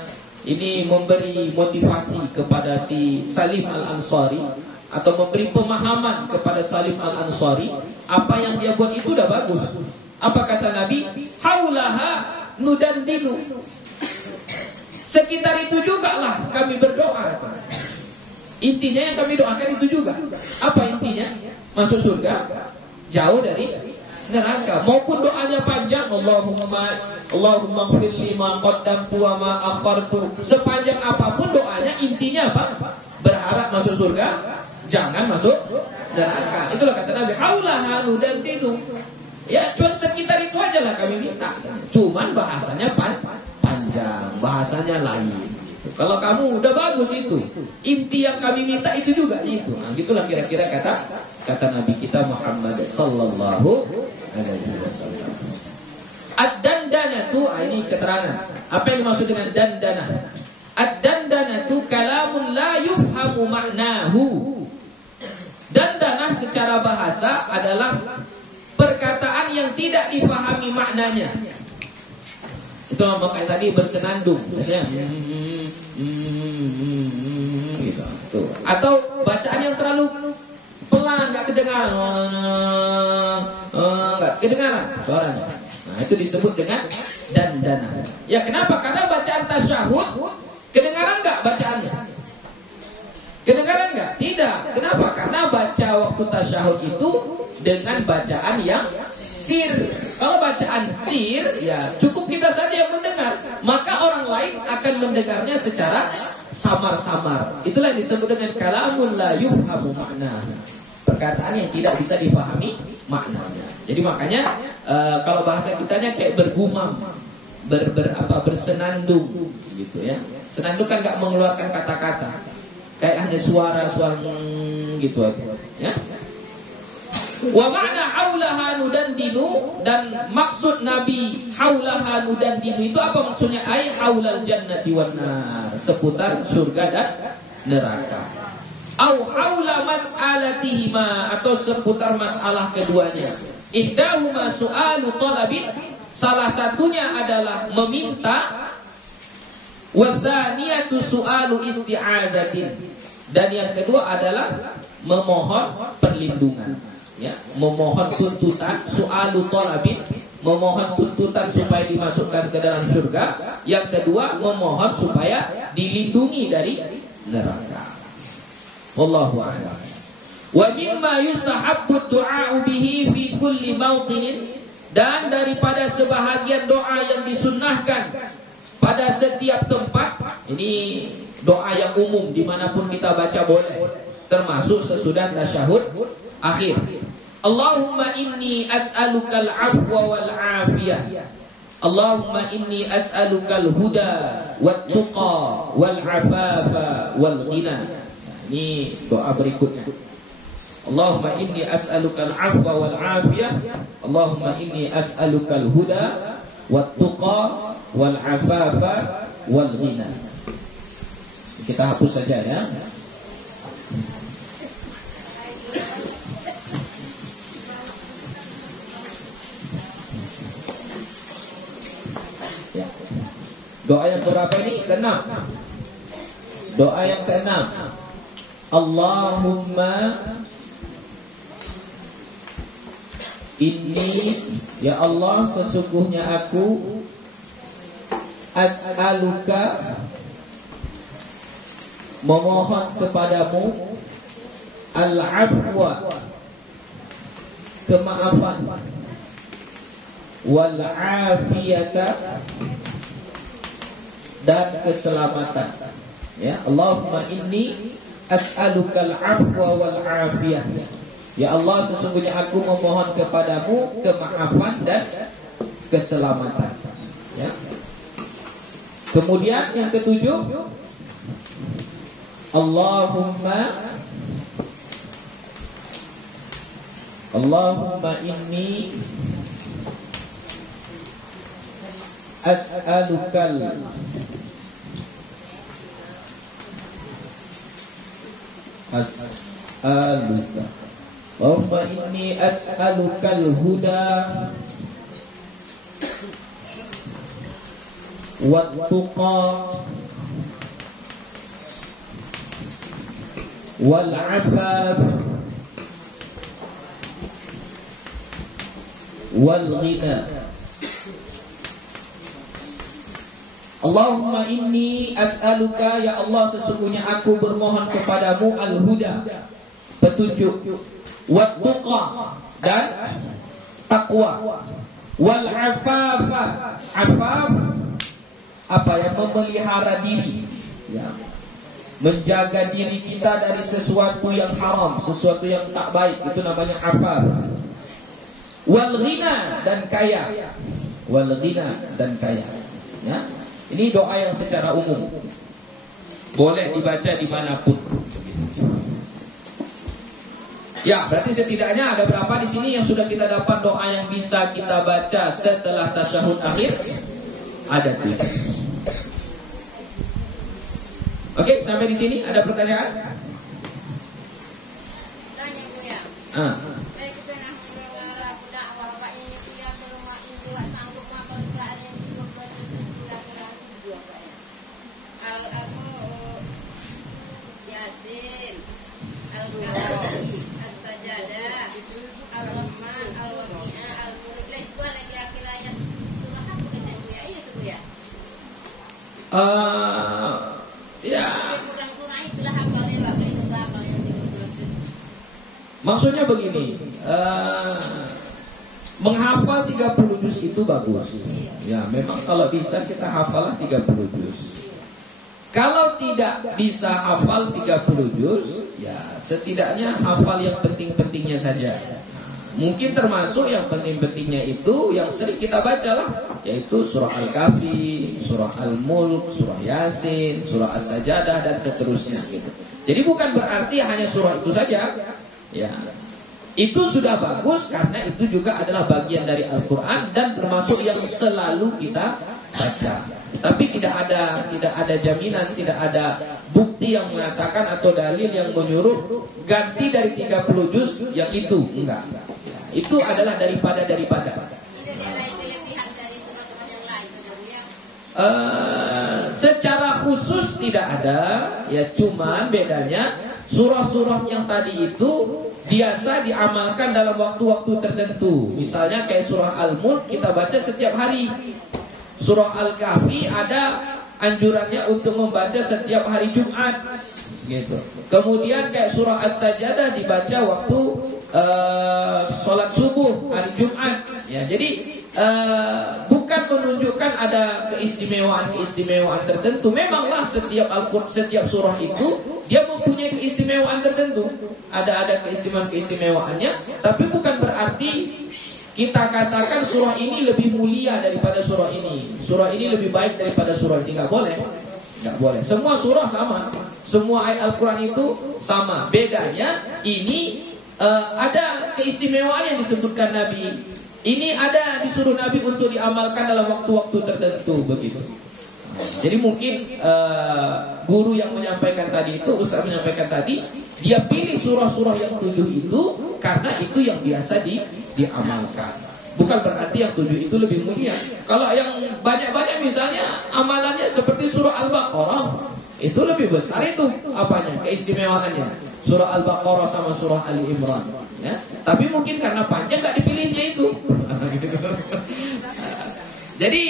ini memberi motivasi kepada si Salim Al-Ansari, atau memberi pemahaman kepada Salim Al-Ansari, apa yang dia buat itu udah bagus. Apa kata Nabi? Haulaha nudandinu, sekitar itu juga lah kami berdoa. Intinya yang kami doakan itu juga. Apa intinya? Masuk surga, jauh dari neraka. Maupun doanya panjang, Allahumma ighfirli ma qaddamtu wa ma akhartu. Sepanjang apapun doanya, intinya apa? Berharap masuk surga, jangan masuk neraka. Itulah kata Nabi, haulaha nudandinu. Ya, cuma sekitar itu aja lah kami minta. Cuman bahasanya panjang, bahasanya lain. Kalau kamu udah bagus itu, inti yang kami minta itu juga itu. Nah, gitulah kira-kira kata Nabi kita Muhammad sallallahu alaihi wasallam. Ad-dandanatu, ini keterangan. Apa yang dimaksud dengan dandana? Ad-dandanatu kalamun la yufhamu ma'nahu. Dandana secara bahasa adalah perkataan yang tidak difahami maknanya. Itu makanya tadi bersenandung, gitu. Tuh. Atau bacaan yang terlalu pelan, nggak kedengaran suaranya. Nah, itu disebut dengan dandana. Ya, kenapa? Karena bacaan tasyahud kedengaran nggak bacaannya? Kedengaran nggak? Tidak. Kenapa? Karena baca waktu tasyahud itu dengan bacaan yang sir. Kalau bacaan sir, ya cukup kita saja yang mendengar, maka orang lain akan mendengarnya secara samar-samar. Itulah yang disebut dengan kalamun la yufhamu makna. Perkataan yang tidak bisa dipahami maknanya. Jadi makanya kalau bahasa kitanya kayak bergumam, bersenandung gitu ya. Senandung kan nggak mengeluarkan kata-kata, kayak hanya suara gitu aja, ya. Wa ma'na haulaha nudandinu, dan maksud Nabi haulaha nudandinu itu apa maksudnya? Ai haulal jannati wan nar, seputar surga dan neraka. Au haula mas'alatihima, atau seputar masalah keduanya. Ihdahuma su'alu talabin, salah satunya adalah meminta, wa tsaniyatu su'alu isti'adatin, dan yang kedua adalah memohon perlindungan. Ya, memohon tuntutan, su'alu talabin, memohon tuntutan supaya dimasukkan ke dalam surga. Yang kedua, memohon supaya dilindungi dari neraka. Wallahu a'lam. Wa mimma yustahabbu du'a'u bihi fi kulli mawtinin, dan daripada sebahagian doa yang disunnahkan pada setiap tempat. Ini doa yang umum dimanapun kita baca boleh, termasuk sesudah tasyahud akhir. Allahumma inni as'alukal afwa wal afiyah Allahumma inni as'alukal huda wat tuqa wal afafa wal ghina. Nah, ini doa berikutnya. Allahumma inni as'alukal afwa wal afiyah. Allahumma inni as'alukal huda wat tuqa wal afafa wal ghina. Kita hapus saja ya. Doa yang berapa ini? Keenam. Doa yang keenam. Allahumma inni, ya Allah, sesungguhnya aku as'aluka, memohon kepadamu, al-afwa, kemaafan, wal afiyata, dan keselamatan. Ya, Allahumma inni as'alukal afwa wal afiyah. Ya Allah, sesungguhnya aku memohon kepadamu kemaafan dan keselamatan. Ya. Kemudian yang ketujuh, Allahumma inni as'alukal Allahumma inni as'alukal huda wat tuqa wal afaf wal ghina. Allahumma inni as'aluka, ya Allah, sesungguhnya aku bermohon kepadamu al-huda, petunjuk, wat tuqa, dan takwa, wal afafa, afaf, apa yang memelihara diri, ya, menjaga diri kita dari sesuatu yang haram, sesuatu yang tak baik, itu namanya afaf. Wal ghina, dan kaya, wal ghina, dan kaya. Ya. Ini doa yang secara umum, boleh dibaca dimanapun. Ya, berarti setidaknya ada berapa di sini yang sudah kita dapat doa yang bisa kita baca setelah tasyahud akhir? Ada 3. Oke, sampai di sini ada pertanyaan? Tanya Bu ya. Yasin, Al-Kahfi, As-Sajadah, Al-Rahman, Al-Waqi'ah, Al-Mulk. Itu lagi akhir-akhir surah apa kata Bu ya? Iya tuh Bu ya. Ya. Kurang-kurang itulah hafalnya Pak, itu enggak hafal yang 30 juz. Maksudnya begini, menghafal 30 juz itu bagus. Ya, memang kalau bisa kita hafal 30 juz. Kalau tidak bisa hafal 30 juz, ya setidaknya hafal yang penting-pentingnya saja. Mungkin termasuk yang penting-pentingnya itu yang sering kita baca lah, yaitu surah Al-Kahfi, surah Al-Mulk, surah Yasin, surah As-Sajadah, dan seterusnya gitu. Jadi bukan berarti hanya surah itu saja. Ya, itu sudah bagus karena itu juga adalah bagian dari Al-Quran dan termasuk yang selalu kita baca. Tapi tidak ada jaminan, tidak ada bukti yang mengatakan atau dalil yang menyuruh ganti dari 30 juz yang itu, enggak. Itu adalah daripada. Itu adalah kelebihan dari surah-surah yang lain ya. Secara khusus tidak ada, ya cuman bedanya surah-surah yang tadi itu biasa diamalkan dalam waktu-waktu tertentu. Misalnya kayak surah Al-Mulk kita baca setiap hari. Surah Al-Kahfi ada anjurannya untuk membaca setiap hari Jumat, gitu. Kemudian kayak surah As-Sajadah dibaca waktu sholat subuh hari Jumat. Ya, jadi bukan menunjukkan ada keistimewaan tertentu. Memanglah setiap setiap surah itu dia mempunyai keistimewaan tertentu. Ada keistimewaannya, tapi bukan berarti kita katakan surah ini lebih mulia daripada surah ini, surah ini lebih baik daripada surah ini. Nggak boleh. Nggak boleh. Semua surah sama, semua ayat Al-Quran itu sama. Bedanya ini ada keistimewaan yang disebutkan Nabi. Ini ada disuruh Nabi untuk diamalkan dalam waktu-waktu tertentu begitu. Jadi mungkin guru yang menyampaikan tadi itu, Ustaz menyampaikan tadi, dia pilih surah-surah yang 7 itu karena itu yang biasa diamalkan. Bukan berarti yang 7 itu lebih mulia. Kalau yang banyak-banyak misalnya amalannya seperti surah Al-Baqarah, itu lebih besar itu apanya? Keistimewaannya. Surah Al-Baqarah sama surah Ali Imran. Ya. Tapi mungkin karena panjang nggak dipilihnya itu. Jadi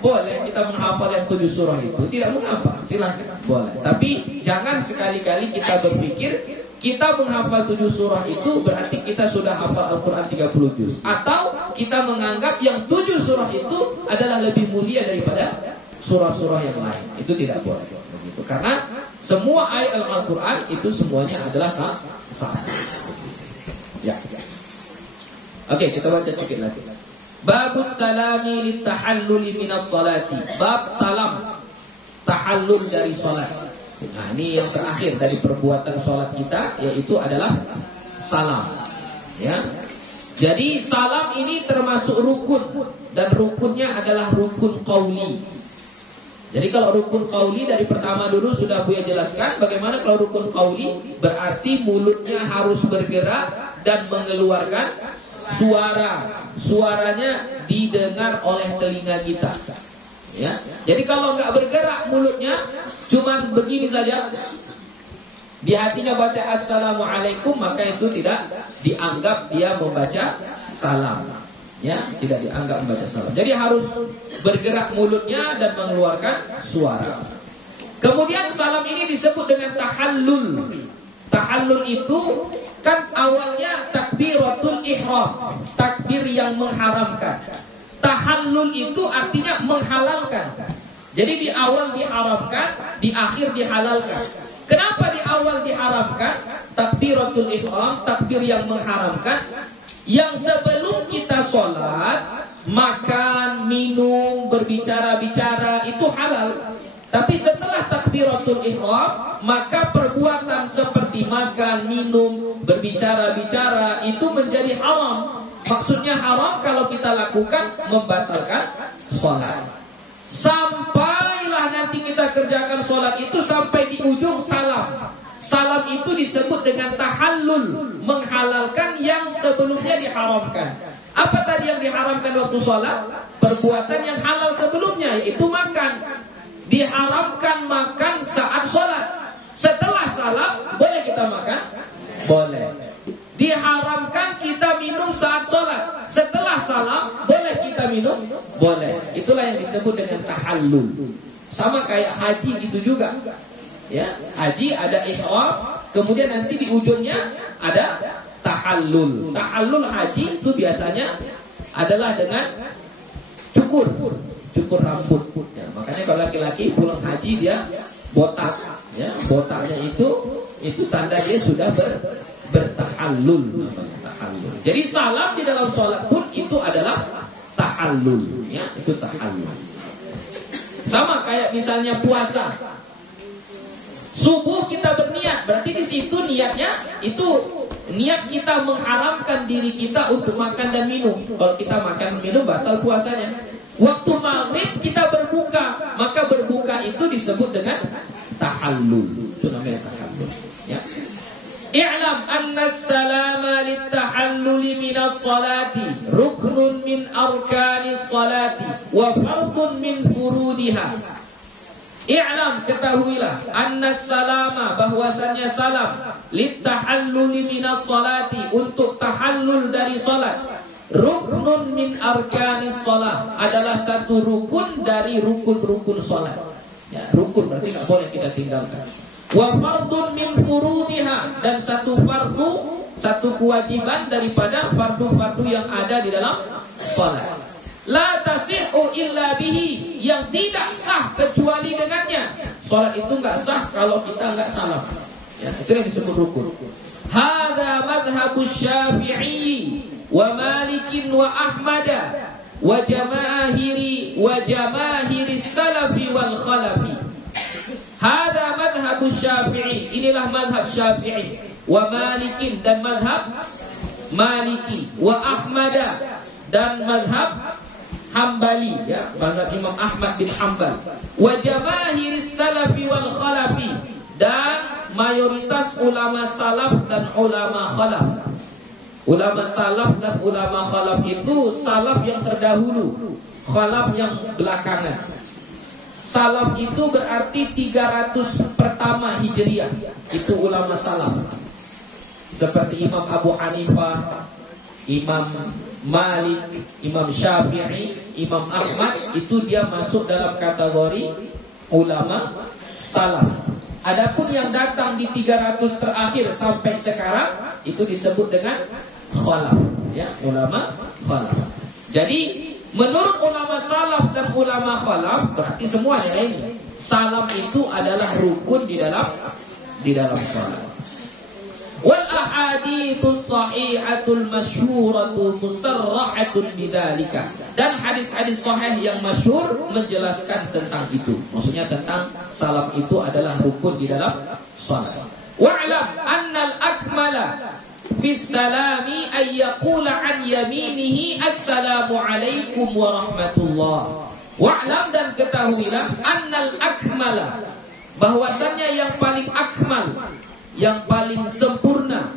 boleh kita menghafal yang 7 surah itu, tidak mengapa, silahkan, boleh. Tapi jangan sekali-kali kita berpikir kita menghafal 7 surah itu berarti kita sudah hafal Al-Quran 30 juz, atau kita menganggap yang 7 surah itu adalah lebih mulia daripada surah-surah yang lain. Itu tidak boleh begitu. Karena semua ayat Al-Quran itu semuanya adalah sama. Ya. Oke, kita baca sedikit lagi. Babus salami litahalluli minas salati. Bab salam, tahallul dari salat. Nah, ini yang terakhir dari perbuatan salat kita, yaitu adalah salam. Ya. Jadi salam ini termasuk rukun, dan rukunnya adalah rukun qauli. Jadi kalau rukun qauli dari pertama dulu sudah Buya jelaskan. Bagaimana kalau rukun qauli? Berarti mulutnya harus bergerak dan mengeluarkan suara. Suaranya didengar oleh telinga kita. Ya. Jadi kalau nggak bergerak mulutnya, cuman begini saja, di hatinya baca assalamualaikum, maka itu tidak dianggap dia membaca salam. Ya, tidak dianggap membaca salam. Jadi harus bergerak mulutnya dan mengeluarkan suara. Kemudian salam ini disebut dengan tahallul. Tahallul itu kan awalnya takbiratul ihram, takbir yang mengharamkan. Tahallul itu artinya menghalalkan. Jadi di awal diharamkan, di akhir dihalalkan. Kenapa di awal diharamkan? Takbiratul ihram, takbir yang mengharamkan. Yang sebelum kita sholat, makan, minum, berbicara-bicara itu halal. Tapi setelah takbiratul ihram, maka perbuatan seperti makan, minum, berbicara-bicara itu menjadi haram. Maksudnya haram kalau kita lakukan membatalkan sholat. Sampailah nanti kita kerjakan sholat itu sampai di ujung salam. Salam itu disebut dengan tahallul, menghalalkan yang sebelumnya diharamkan. Apa tadi yang diharamkan waktu sholat? Perbuatan yang halal sebelumnya, yaitu makan. Diharamkan makan saat sholat. Setelah salam, boleh kita makan? Boleh. Diharamkan kita minum saat sholat. Setelah salam, boleh kita minum? Boleh. Itulah yang disebut dengan tahallul. Sama kayak haji gitu juga. Ya, haji ada ihram, kemudian nanti di ujungnya ada tahallul. Tahallul haji itu biasanya adalah dengan cukur rambut. Ya, makanya kalau laki-laki pulang haji dia botak. Ya, botaknya itu tanda dia sudah bertahallul. Tahallul. Jadi salam di dalam sholat pun itu adalah tahallul. Ya, itu tahallul. Sama kayak misalnya puasa. Subuh kita berniat, berarti di situ niatnya itu niat kita mengharamkan diri kita untuk makan dan minum. Kalau kita makan dan minum batal puasanya. Waktu maghrib kita berbuka, maka berbuka itu disebut dengan tahallul. Itu namanya tahallul. Ya. I'lam anna as-salama lit-tahallul min as-salati ruknun min arkanis salati wa fardun min furudiha. I'lam, ketahuilah, anna salama, bahwasannya salam litahalluli minas salati, untuk tahallul dari salat, ruknun min arkanis salat, adalah satu rukun dari rukun-rukun salat. Ya, rukun berarti nggak boleh kita tinggalkan. Wa fardun min furudiha, dan satu fardu, satu kewajiban daripada fardu-fardu yang ada di dalam salat. La tasihhu illa bihi, yang tidak sah kecuali dengannya. Salat itu enggak sah kalau kita enggak salam. Ya, itu yang disebut rukun. Hadza madhhabus Syafi'i. wa Malikin wa Ahmada wa jamaahiri salafi wal khalafi. Hada madhab Syafi'i, inilah madhab Syafi'i, wa Malikin, dan madhab Maliki, wa Ahmada, dan madhab Hambali, ya, mazhab Imam Ahmad bin Hanbal, wa jamaahiris salafi wal khalafi, dan mayoritas ulama salaf dan ulama khalaf. Ulama salaf dan ulama khalaf itu salaf yang terdahulu, khalaf yang belakangan. Salaf itu berarti 300 pertama Hijriah, itu ulama salaf. Seperti Imam Abu Hanifah, Imam Malik, Imam Syafi'i, Imam Ahmad, itu dia masuk dalam kategori ulama salaf. Adapun yang datang di 300 terakhir sampai sekarang itu disebut dengan khalaf, ya, ulama khalaf. Jadi menurut ulama salaf dan ulama khalaf berarti semuanya ini. Salam itu adalah rukun di dalam salat. Wal ahaditsus sahihatul masyhuratu musarrahatun bidzalika, dan hadis-hadis sahih yang masyhur menjelaskan tentang itu. Maksudnya tentang salam itu adalah rukun di dalam salat. Wa'lam annal akmala fi salami ay yaqula an yaminihi assalamu alaikum wa rahmatullah. Wa'lam, dan ketahuilah, annal akmala, bahwasannya yang paling akmal, yang paling sempurna,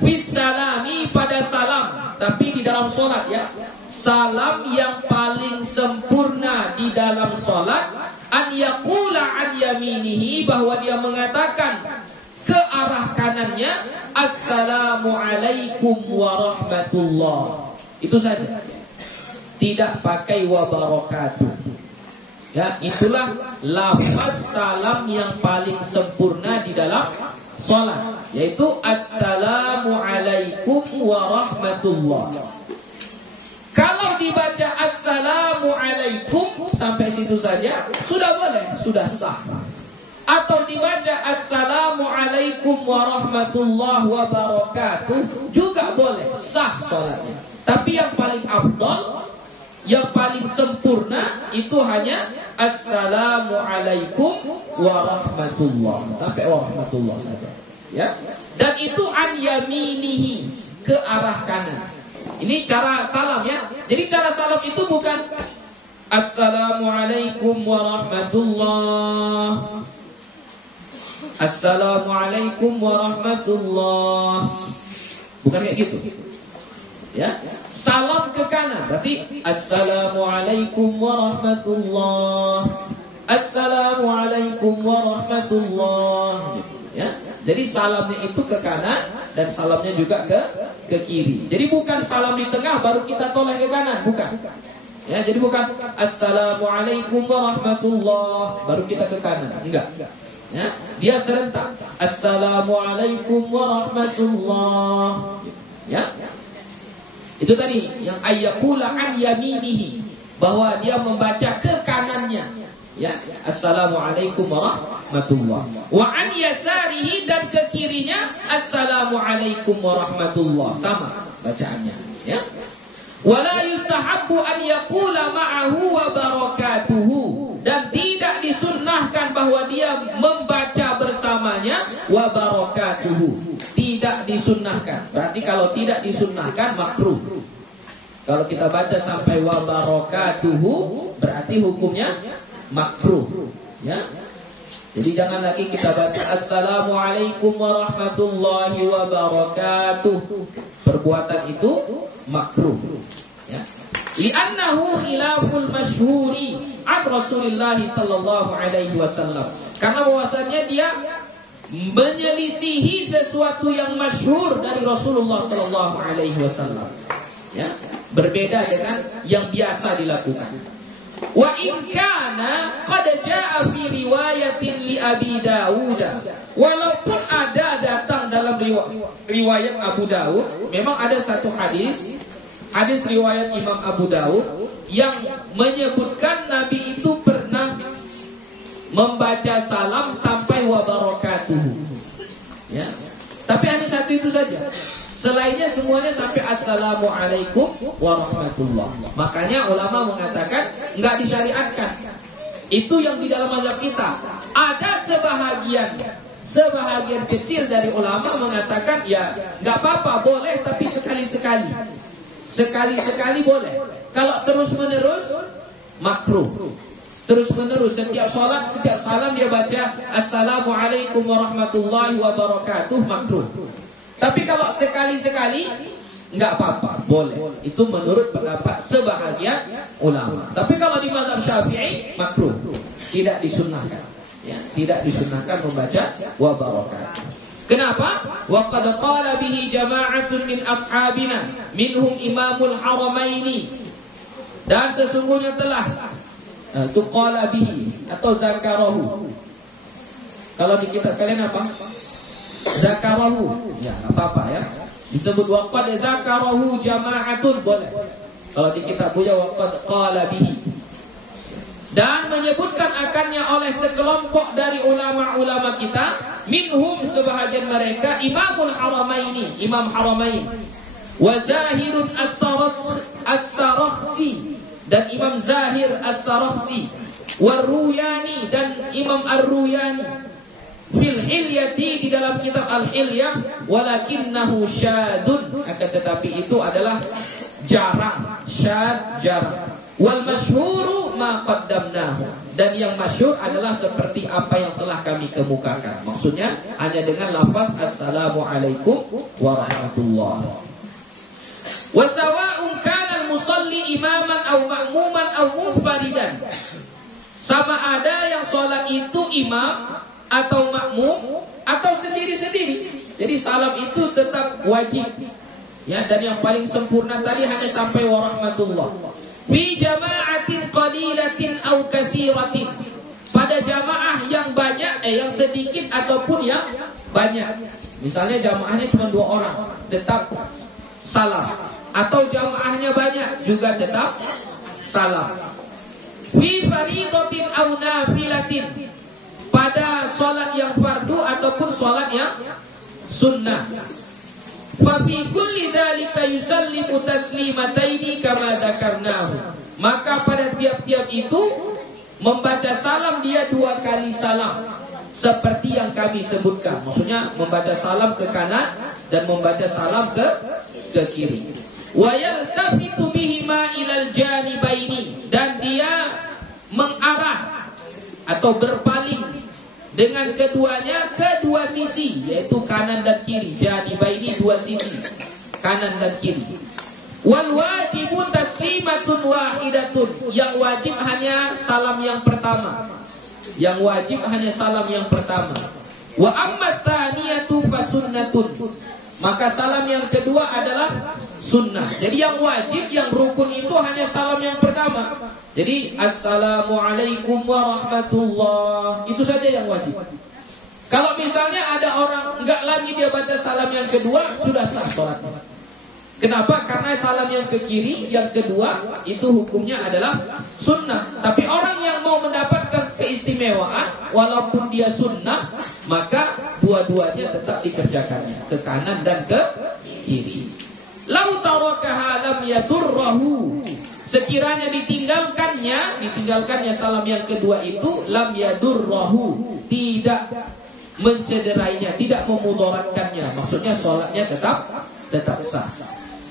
fi salami, pada salam, tapi di dalam solat, ya. Salam yang paling sempurna di dalam solat, an yaqula an yaminihi, bahwa dia mengatakan ke arah kanannya, assalamu alaikum wa rahmatullah. Itu saja, tidak pakai wa barakatuh. Ya, itulah lafaz salam yang paling sempurna di dalam salat, yaitu assalamu alaikum wa rahmatullah. Kalau dibaca assalamu alaikum sampai situ saja sudah boleh, sudah sah. Atau dibaca assalamu alaikum wa rahmatullah wa barakatuh juga boleh, sah salatnya. Tapi yang paling afdal, yang paling sempurna itu hanya assalamu alaikum wa rahmatullah, sampai wa rahmatullah saja, ya. Dan itu an yaminihi, ke arah kanan. Ini cara salam, ya. Jadi cara salam itu bukan assalamu alaikum wa rahmatullah, assalamu alaikum wa rahmatullah, bukan kayak gitu, ya. Salam ke kanan berarti assalamualaikum warahmatullah, assalamualaikum warahmatullah, ya. Jadi salamnya itu ke kanan dan salamnya juga ke kiri. Jadi bukan salam di tengah baru kita toleh ke kanan, bukan. Ya, jadi bukan assalamualaikum warahmatullah baru kita ke kanan, enggak. Ya, dia serentak assalamualaikum warahmatullah, ya. Itu tadi yang ayyakula an yaminihi, bahwa dia membaca ke kanannya, ya, assalamualaikum warahmatullah. Wa an yasarihi, dan ke kirinya assalamualaikum warahmatullah, sama bacaannya, ya. Wala yustahabbu an yaqula ma'ahu wa barakatuhu, dan tidak disunnahkan bahwa dia membaca bersamanya wa barakatuhu, tidak disunnahkan. Berarti kalau tidak disunnahkan makruh. Kalau kita baca sampai wa barakatuhu berarti hukumnya makruh, ya. Jadi jangan lagi kita baca assalamualaikum warahmatullahi wabarakatuh. Perbuatan itu makruh, ya. Li'annahu khilaful masyhuri an Rasulillah sallallahu alaihi wasallam. Karena bahwasannya dia menyelisihi sesuatu yang masyhur dari Rasulullah sallallahu alaihi wasallam, ya. Berbeda dengan yang biasa dilakukan. Wa in kana qad jaa fi riwayatin li Abi Dawud, walaupun ada datang dalam riwayat Abu Dawud, memang ada satu hadis riwayat Imam Abu Dawud yang menyebutkan Nabi itu pernah membaca salam sampai wa barakatuh, ya. Tapi hanya satu itu saja. Selainnya semuanya sampai assalamualaikum warahmatullah. Makanya ulama mengatakan nggak disyariatkan. Itu yang di dalam mazhab kita. Ada sebahagian kecil dari ulama mengatakan ya nggak apa-apa, boleh, tapi sekali-sekali. Sekali-sekali boleh. Kalau terus-menerus makruh. Terus-menerus setiap sholat, setiap salam dia baca assalamualaikum warahmatullahi wabarakatuh, makruh. Tapi kalau sekali-sekali nggak apa-apa, boleh. Itu menurut pendapat sebahagian ulama. Tapi kalau di mazhab Syafi'i makruh, tidak disunnahkan. Ya, tidak disunnahkan membaca wa barakatuh. Kenapa? Wa qad qala bihi jama'atun min ashabina minhum imamul haramaini. Dan sesungguhnya telah qala bihi atau zakarahu. Kalau di kitab kalian apa? Zakarahu. Ya, apa-apa ya. Disebut waqad zakarahu jama'atun, boleh. Kalau di kitab punya waqad qala bihi. Dan menyebutkan akannya oleh sekelompok dari ulama-ulama kita, minhum sebahagian mereka imamul haramaini, imam haramain, wa zahirun as-sarakhsi, dan imam Zahir as-Sarakhsi, wa Ruyani, dan imam ar-Ruyani, fil hilyati, di dalam kitab al-hilyah, walakinnahu syadun, akan tetapi itu adalah jarang, syad jarang. Wal masyhuru ma qaddamnahu, dan yang masyhur adalah seperti apa yang telah kami kemukakan. Maksudnya hanya dengan lafaz assalamualaikum warahmatullahi. Wa sawa'un kana al-musalli imaman aw ma'muman aw munfaridan. Sama ada yang sholat itu imam atau makmum atau sendiri-sendiri. Jadi salam itu tetap wajib. Ya, dan yang paling sempurna tadi hanya sampai warahmatullah. Fi jama'atin qalilatin aw katsiratin. Pada jamaah yang banyak, yang sedikit ataupun yang banyak. Misalnya jamaahnya cuma 2 orang, tetap salam. Atau jamaahnya banyak, juga tetap salam. Fi faridatin aw nafilatin. Pada sholat yang fardu ataupun sholat yang sunnah. Fa fi kulli dzalika yusallimu taslimataini kama dzakarnahu. Maka pada tiap-tiap itu membaca salam dia 2 kali salam, seperti yang kami sebutkan. Maksudnya membaca salam ke kanan dan membaca salam ke kiri. Wa yaltafitu bihima ilal janibaini, dan dia mengarah atau berpaling dengan keduanya ke 2 sisi, yaitu kanan dan kiri. Janibaini 2 sisi, kanan dan kiri. Wal wajibu taslimatun wahidatun, yang wajib hanya salam yang pertama. Yang wajib hanya salam yang pertama. Wa amma tsaniyatu fasunnatun, maka salam yang kedua adalah sunnah. Jadi yang wajib, yang rukun itu hanya salam yang pertama. Jadi assalamualaikum warahmatullah, itu saja yang wajib. Kalau misalnya ada orang enggak lagi dia baca salam yang kedua, sudah sah sholatnya. Kenapa? Karena salam yang ke kiri, yang kedua, itu hukumnya adalah sunnah. Tapi orang yang mau mendapatkan keistimewaan, walaupun dia sunnah, maka dua-duanya tetap dikerjakannya, ke kanan dan ke kiri. Lau tarakaha lam yadurrahu, sekiranya ditinggalkannya salam yang kedua itu, lam yadurrahu, tidak mencederainya, tidak memudaratkannya. Maksudnya sholatnya tetap sah.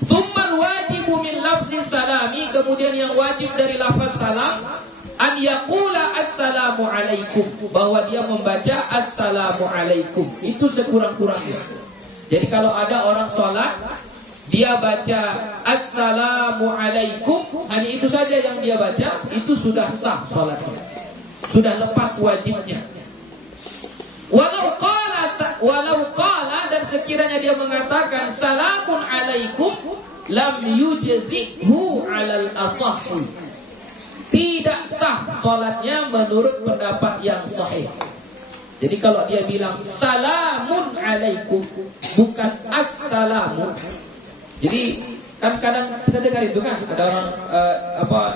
Tsummal wajibu min lafzi salami, kemudian yang wajib dari lafaz salam, an yaqula assalamu alaikum, bahwa dia membaca assalamu alaikum, itu sekurang-kurangnya. Jadi kalau ada orang sholat, dia baca assalamu alaikum, hanya itu saja yang dia baca, itu sudah sah sholatnya, sudah lepas wajibnya. Walau qala, dan sekiranya dia mengatakan salamun alaikum, lam yujzihu alal asahhi, tidak sah sholatnya menurut pendapat yang sahih. Jadi kalau dia bilang salamun alaikum, bukan assalamu. Jadi kan kadang kita dengar itu kan, ada orang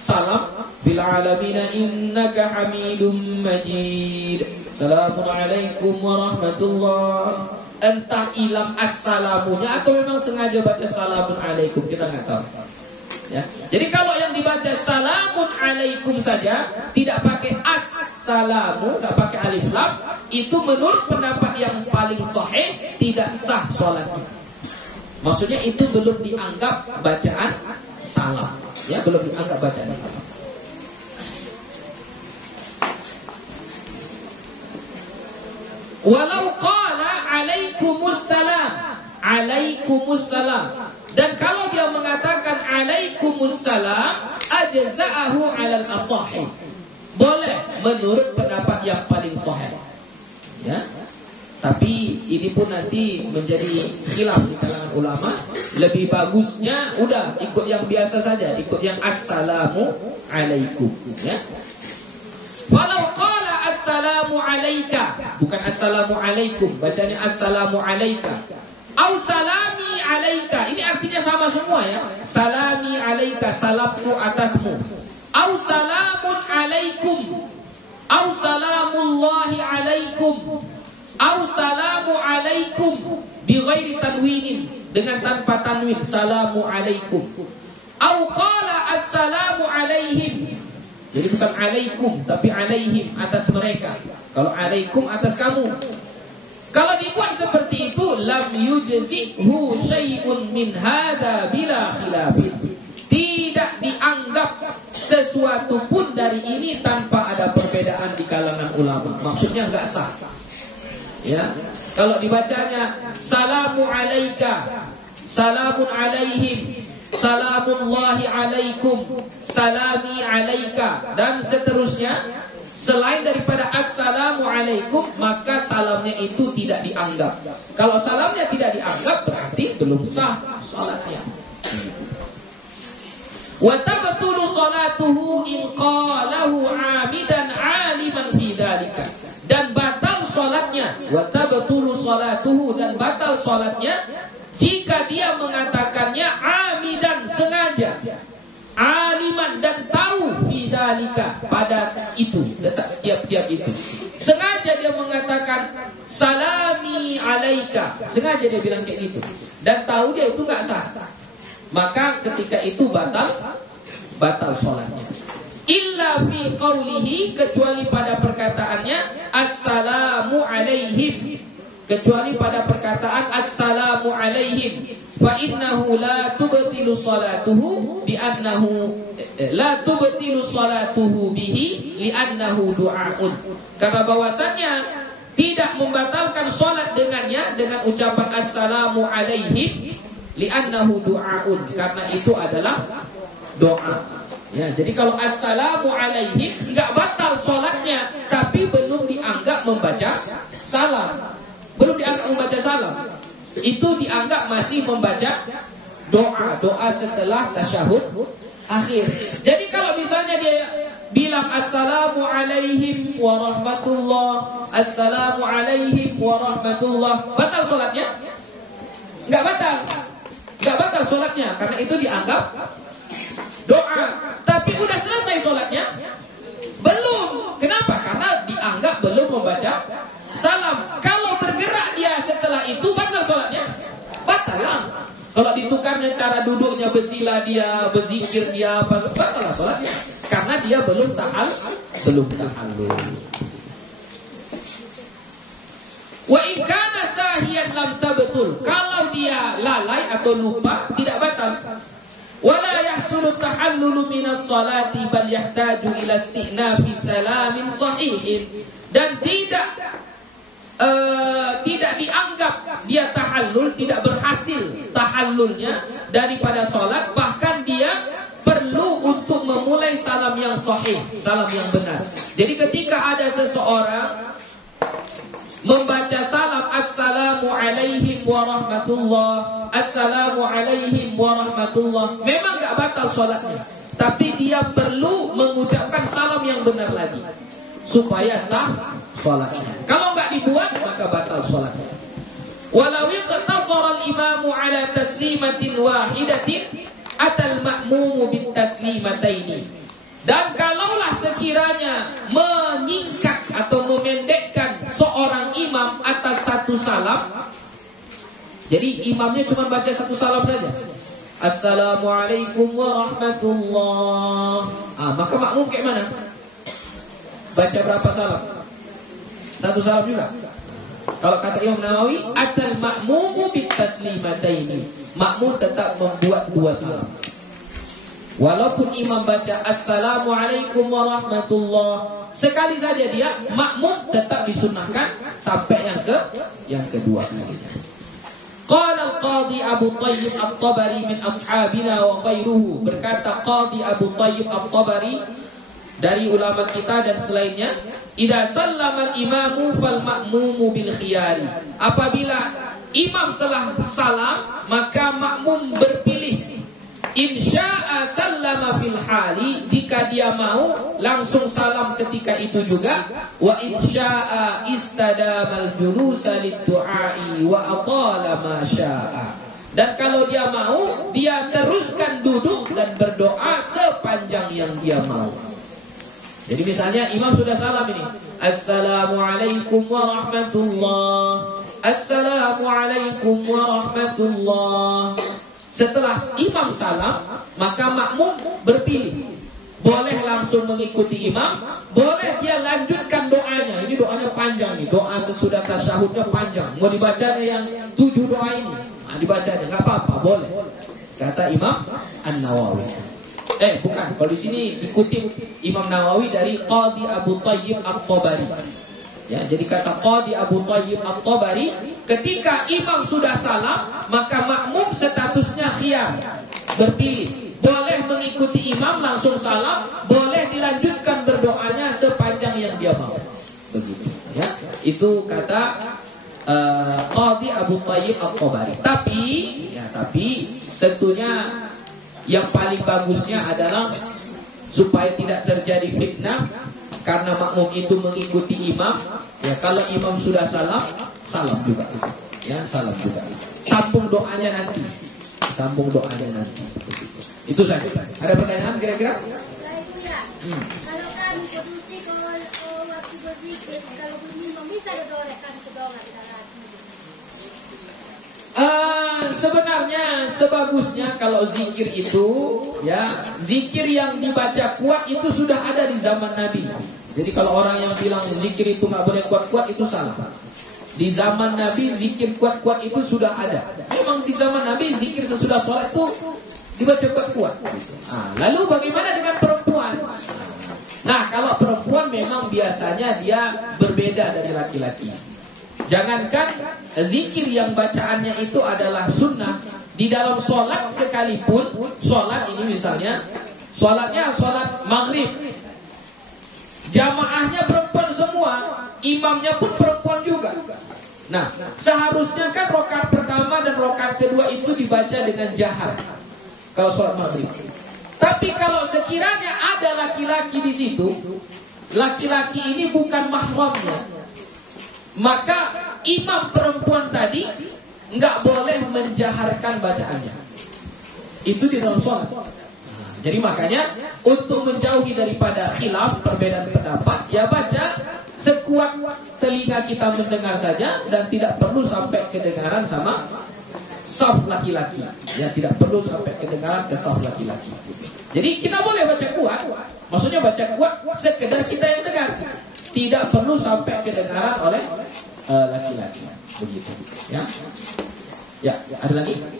salam fil alamin innaka Hamidum Majid. Assalamualaikum warahmatullahi. Entah hilang assalamunya atau memang sengaja baca salamun alaikum, kita nggak tahu. Ya. Jadi kalau yang dibaca salamun alaikum saja, tidak pakai assalamu, tidak pakai alif lam, itu menurut pendapat yang paling sahih tidak sah sholatnya. Maksudnya itu belum dianggap bacaan salam, ya, belum dianggap bacaan salam. Walau qala alaikumussalam, alaikumussalam. Dan kalau dia mengatakan alaikumussalam, ajza'ahu 'alal asahih. Boleh menurut pendapat yang paling sahih. Ya. Tapi ini pun nanti menjadi khilaf di kalangan ulama. Lebih bagusnya udah ikut yang biasa saja, ikut yang assalamu alaikum, ya. Walau qala assalamu alayka, bukan assalamu alaikum, bacanya assalamu alayka. Au salami alayka, ini artinya sama semua, ya. Salami alayka, salamku atasmu. Au salamun alaikum, au salamullahi alaikum, au salamu alaikum bi ghairi tanwinin, dengan tanpa tanwin, salamu alaikum. Au qala assalamu alaihim, jadi bukan alaikum tapi alaihim, atas mereka. Kalau alaikum atas kamu. Kalau dibuat seperti itu, lam yujzihu syai'un min hadza bila khilafin. Tidak dianggap sesuatu pun dari ini tanpa ada perbedaan di kalangan ulama. Maksudnya enggak sah. Ya. Kalau dibacanya salamu alaika, salamun alaihim, salamullahi alaikum, salami alaika, dan seterusnya, selain daripada assalamu alaikum, maka salamnya itu tidak dianggap. Kalau salamnya tidak dianggap, berarti belum sah salatnya. Wa tabtulu salatuhu in qalahu 'amidan 'aliman fi dzalika. Dan batal salatnya, wa tabtulu salatuhu, dan batal salatnya jika dia mengatakannya 'amidan, sengaja, 'aliman, dan tahu fi dzalika, pada itu, tiap-tiap itu. Sengaja dia mengatakan salami alaika, sengaja dia bilang kayak gitu, dan tahu dia itu enggak sah. Maka ketika itu batal sholatnya. Illa fi qawlihi, kecuali pada perkataannya assalamu alaihim, kecuali pada perkataan assalamu alaihim. Fa innahu la tubtilu salatuhu bi annahu la tubtilu salatuhu bihi li annahu du'aun. Karena bahwasannya tidak membatalkan sholat dengannya, dengan ucapan assalamu alaihim, li'annahu du'aun, karena itu adalah doa. Ya, jadi kalau assalamu alaihim enggak batal sholatnya, tapi belum dianggap membaca salam. Belum dianggap membaca salam. Itu dianggap masih membaca doa setelah tasyahud akhir. Jadi kalau misalnya dia bilang assalamu alaihim warahmatullah, assalamu alaihim warahmatullah, batal sholatnya? Enggak batal. Enggak batal sholatnya, karena itu dianggap doa. Tapi udah selesai sholatnya? Belum. Kenapa? Karena dianggap belum membaca salam. Kalau bergerak dia setelah itu, batal sholatnya? Batal lah. Kalau ditukarnya cara duduknya, bersila dia, berzikir dia, batal lah sholatnya. Karena dia belum tahallul. Wa in kana sahiyan lam tabtul. Kalau dia lalai atau lupa, tidak batal. Wala yahsulu tahallulu minas salati bal yahtaju ila istinafi salamin sahihin. Dan tidak dianggap dia tahallul, tidak berhasil tahallulnya daripada salat, bahkan dia perlu untuk memulai salam yang sahih, salam yang benar. Jadi ketika ada seseorang membaca salam assalamu alaihim warahmatullah, assalamu alaihim warahmatullah, memang enggak batal sholatnya, tapi dia perlu mengucapkan salam yang benar lagi supaya sah sholatnya. Kalau enggak dibuat, maka batal sholatnya. Walau iqtasara al-imamu ala taslimatin wahidatin atal ma'mumu bit taslimataini. Dan kalaulah sekiranya menyingkat atau memendekkan seorang imam atas satu salam, jadi imamnya cuma baca satu salam saja, Assalamualaikum warahmatullah, maka makmum kayak mana? Baca berapa salam? Satu salam juga. Kalau kata Imam Nawawi, atal makmumu bitaslimataini, makmum tetap membuat dua salam. Walaupun imam baca Assalamualaikum warahmatullah sekali saja, dia makmum tetap disunnahkan sampai yang kedua kalinya. Qala al-Qadhi Abu Thayyib At-Tabari min ashabina wa ghairuhu, berkata Qadhi Abu Thayyib At-Tabari dari ulama kita dan selainnya, idza sallama al-imamu fal ma'mumu bil khiyari, apabila imam telah salam maka makmum berpilih. Insya'a sallama fil hali, jika dia mau langsung salam ketika itu juga. Wa insya'a istadamal julusa lid-du'ai wa atala ma sya'a, dan kalau dia mau dia teruskan duduk dan berdoa sepanjang yang dia mau. Jadi misalnya imam sudah salam ini, Assalamualaikum warahmatullah, Assalamualaikum warahmatullah. Setelah imam salam, maka makmum berpilih. Boleh langsung mengikuti imam, boleh dia lanjutkan doanya. Ini doanya panjang nih, doa sesudah tasyahudnya panjang. Mau dibacanya yang 7 doa ini, dibacanya nggak apa-apa, boleh. Kata Imam An-Nawawi. Bukan, kalau di sini dikutip Imam Nawawi dari Qadhi Abu Thayyib At-Tabari. Ya, jadi kata Qadhi Abu Thayyib At-Tabari, ketika imam sudah salam, maka makmum statusnya khiyar, berpilih. Boleh mengikuti imam langsung salam, boleh dilanjutkan berdoanya sepanjang yang dia mau. Begitu, ya. Itu kata Qadhi Abu Thayyib At-Tabari. Tapi tentunya yang paling bagusnya adalah supaya tidak terjadi fitnah, karena makmum itu mengikuti imam. Ya, kalau imam sudah salam, salam juga. Ya, salam juga. Sambung doanya nanti. Itu saja. Ada pertanyaan kira-kira? Kalau kami produksi kalau waktu berzikir, kalau belum bisa didorek kami kedonga kita lagi. Sebenarnya sebagusnya kalau zikir itu, ya, zikir yang dibaca kuat itu sudah ada di zaman Nabi. Jadi kalau orang yang bilang zikir itu nggak boleh kuat-kuat, itu salah. Di zaman Nabi zikir kuat-kuat itu sudah ada. Memang di zaman Nabi zikir sesudah sholat itu dibaca kuat-kuat. Lalu bagaimana dengan perempuan? Nah, kalau perempuan memang biasanya dia berbeda dari laki-laki. Jangankan zikir yang bacaannya itu adalah sunnah, di dalam sholat sekalipun, sholat ini misalnya, sholatnya sholat maghrib, jamaahnya perempuan semua, imamnya pun perempuan juga. Nah, seharusnya kan rakaat pertama dan rakaat kedua itu dibaca dengan jahar kalau sholat maghrib. Tapi kalau sekiranya ada laki-laki di situ, laki-laki ini bukan mahramnya, maka imam perempuan tadi nggak boleh menjaharkan bacaannya. Itu di dalam sholat. Jadi makanya untuk menjauhi daripada khilaf, perbedaan pendapat, ya baca sekuat telinga kita mendengar saja, dan tidak perlu sampai kedengaran sama saf laki-laki. Ya, tidak perlu sampai kedengaran ke saf laki-laki. Jadi kita boleh baca kuat, maksudnya baca kuat sekedar kita yang dengar, tidak perlu sampai kedengaran oleh laki-laki. Begitu. Ya. Ya, ada lagi? Doa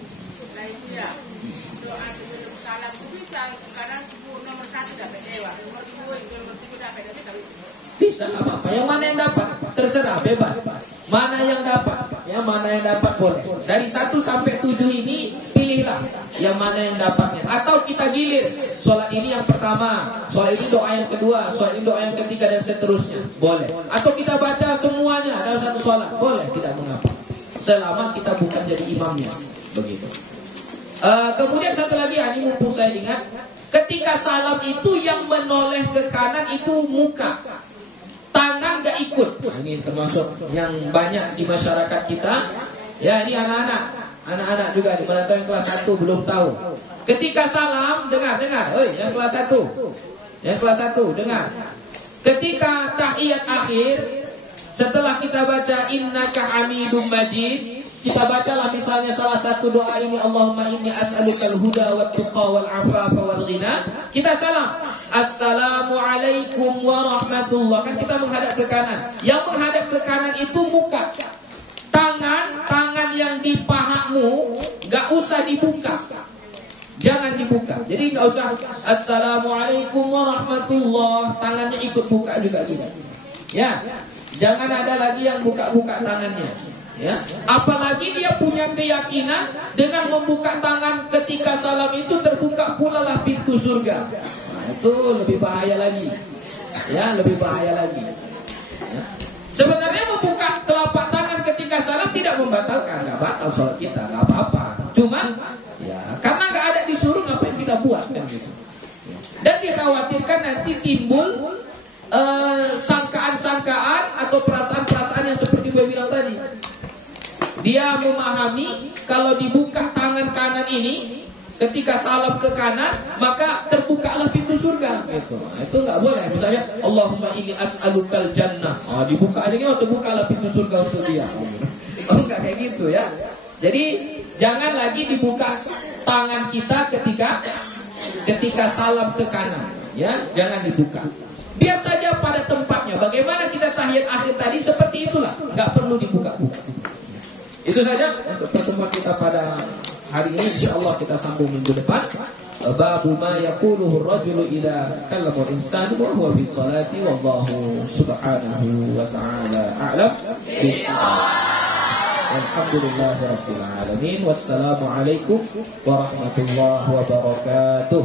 sebelum salam itu bisa, sekarang nomor 1 dapat dewa, nomor 2 nomor 3 dapat dewa. Bisa, nggak apa-apa. Yang mana yang dapat, terserah, bebas. Mana yang dapat, ya mana yang dapat boleh. Dari 1 sampai 7 ini pilihlah yang mana yang dapatnya. Atau kita gilir, sholat ini yang pertama, sholat ini doa yang kedua, sholat ini doa yang ketiga, dan seterusnya. Boleh. Atau kita baca semuanya dalam satu sholat, boleh, tidak mengapa. Selama kita bukan jadi imamnya. Begitu. Kemudian satu lagi, ini mumpung saya ingat, ketika salam itu yang menoleh ke kanan itu muka, tangan gak ikut. Ini termasuk yang banyak di masyarakat kita. Ya, ini anak-anak juga, di mana tahu yang kelas 1 belum tahu. Ketika salam, dengar, yang kelas 1. Yang kelas 1, dengar. Ketika tahiyat akhir, setelah kita baca innaka hamidum majid, kita bacalah misalnya salah satu doa ini, Allahumma inni as'alukal huda wat tuqa wal afafa wal ghina. Kita salam, assalamualaikum warahmatullah. Kan kita menghadap ke kanan. Yang menghadap ke kanan itu muka. Tangan yang di pahamu gak usah dibuka. Jangan dibuka. Jadi gak usah assalamualaikum warahmatullah, tangannya ikut buka juga tidak. Ya. Jangan ada lagi yang buka-buka tangannya. Ya, apalagi dia punya keyakinan dengan membuka tangan ketika salam itu terbuka pula lah pintu surga. Nah, itu lebih bahaya lagi. Ya, lebih bahaya lagi. Ya. Sebenarnya membuka telapak tangan ketika salam tidak membatalkan, nggak batal sholat kita, nggak apa-apa. Cuma, ya karena nggak ada disuruh, ngapain kita buat kan gitu. Dan dikhawatirkan nanti timbul sangkaan-sangkaan atau perasaan-perasaan yang seperti gue bilang tadi. Dia memahami kalau dibuka tangan kanan ini ketika salam ke kanan, maka terbukalah pintu surga. Gitu. Nah, itu nggak boleh. Misalnya Allahumma inni as'alukal jannah. Dibuka aja gitu, terbukalah pintu surga untuk dia. Oh, nggak kayak gitu ya. Jadi jangan lagi dibuka tangan kita ketika salam ke kanan. Ya, jangan dibuka. Biar saja pada tempatnya. Bagaimana kita tahiyat akhir tadi, seperti itulah. Nggak perlu dibuka-buka. Itu saja untuk pertemuan kita pada hari ini. InsyaAllah kita sambung minggu depan. Babu ma yaquluhu ar-rajulu idza kallama al-insanu wa huwa fi sholati, wallahu subhanahu wa ta'ala a'lam. Alhamdulillahirabbil alamin. Wassalamu alaikum warahmatullahi wabarakatuh.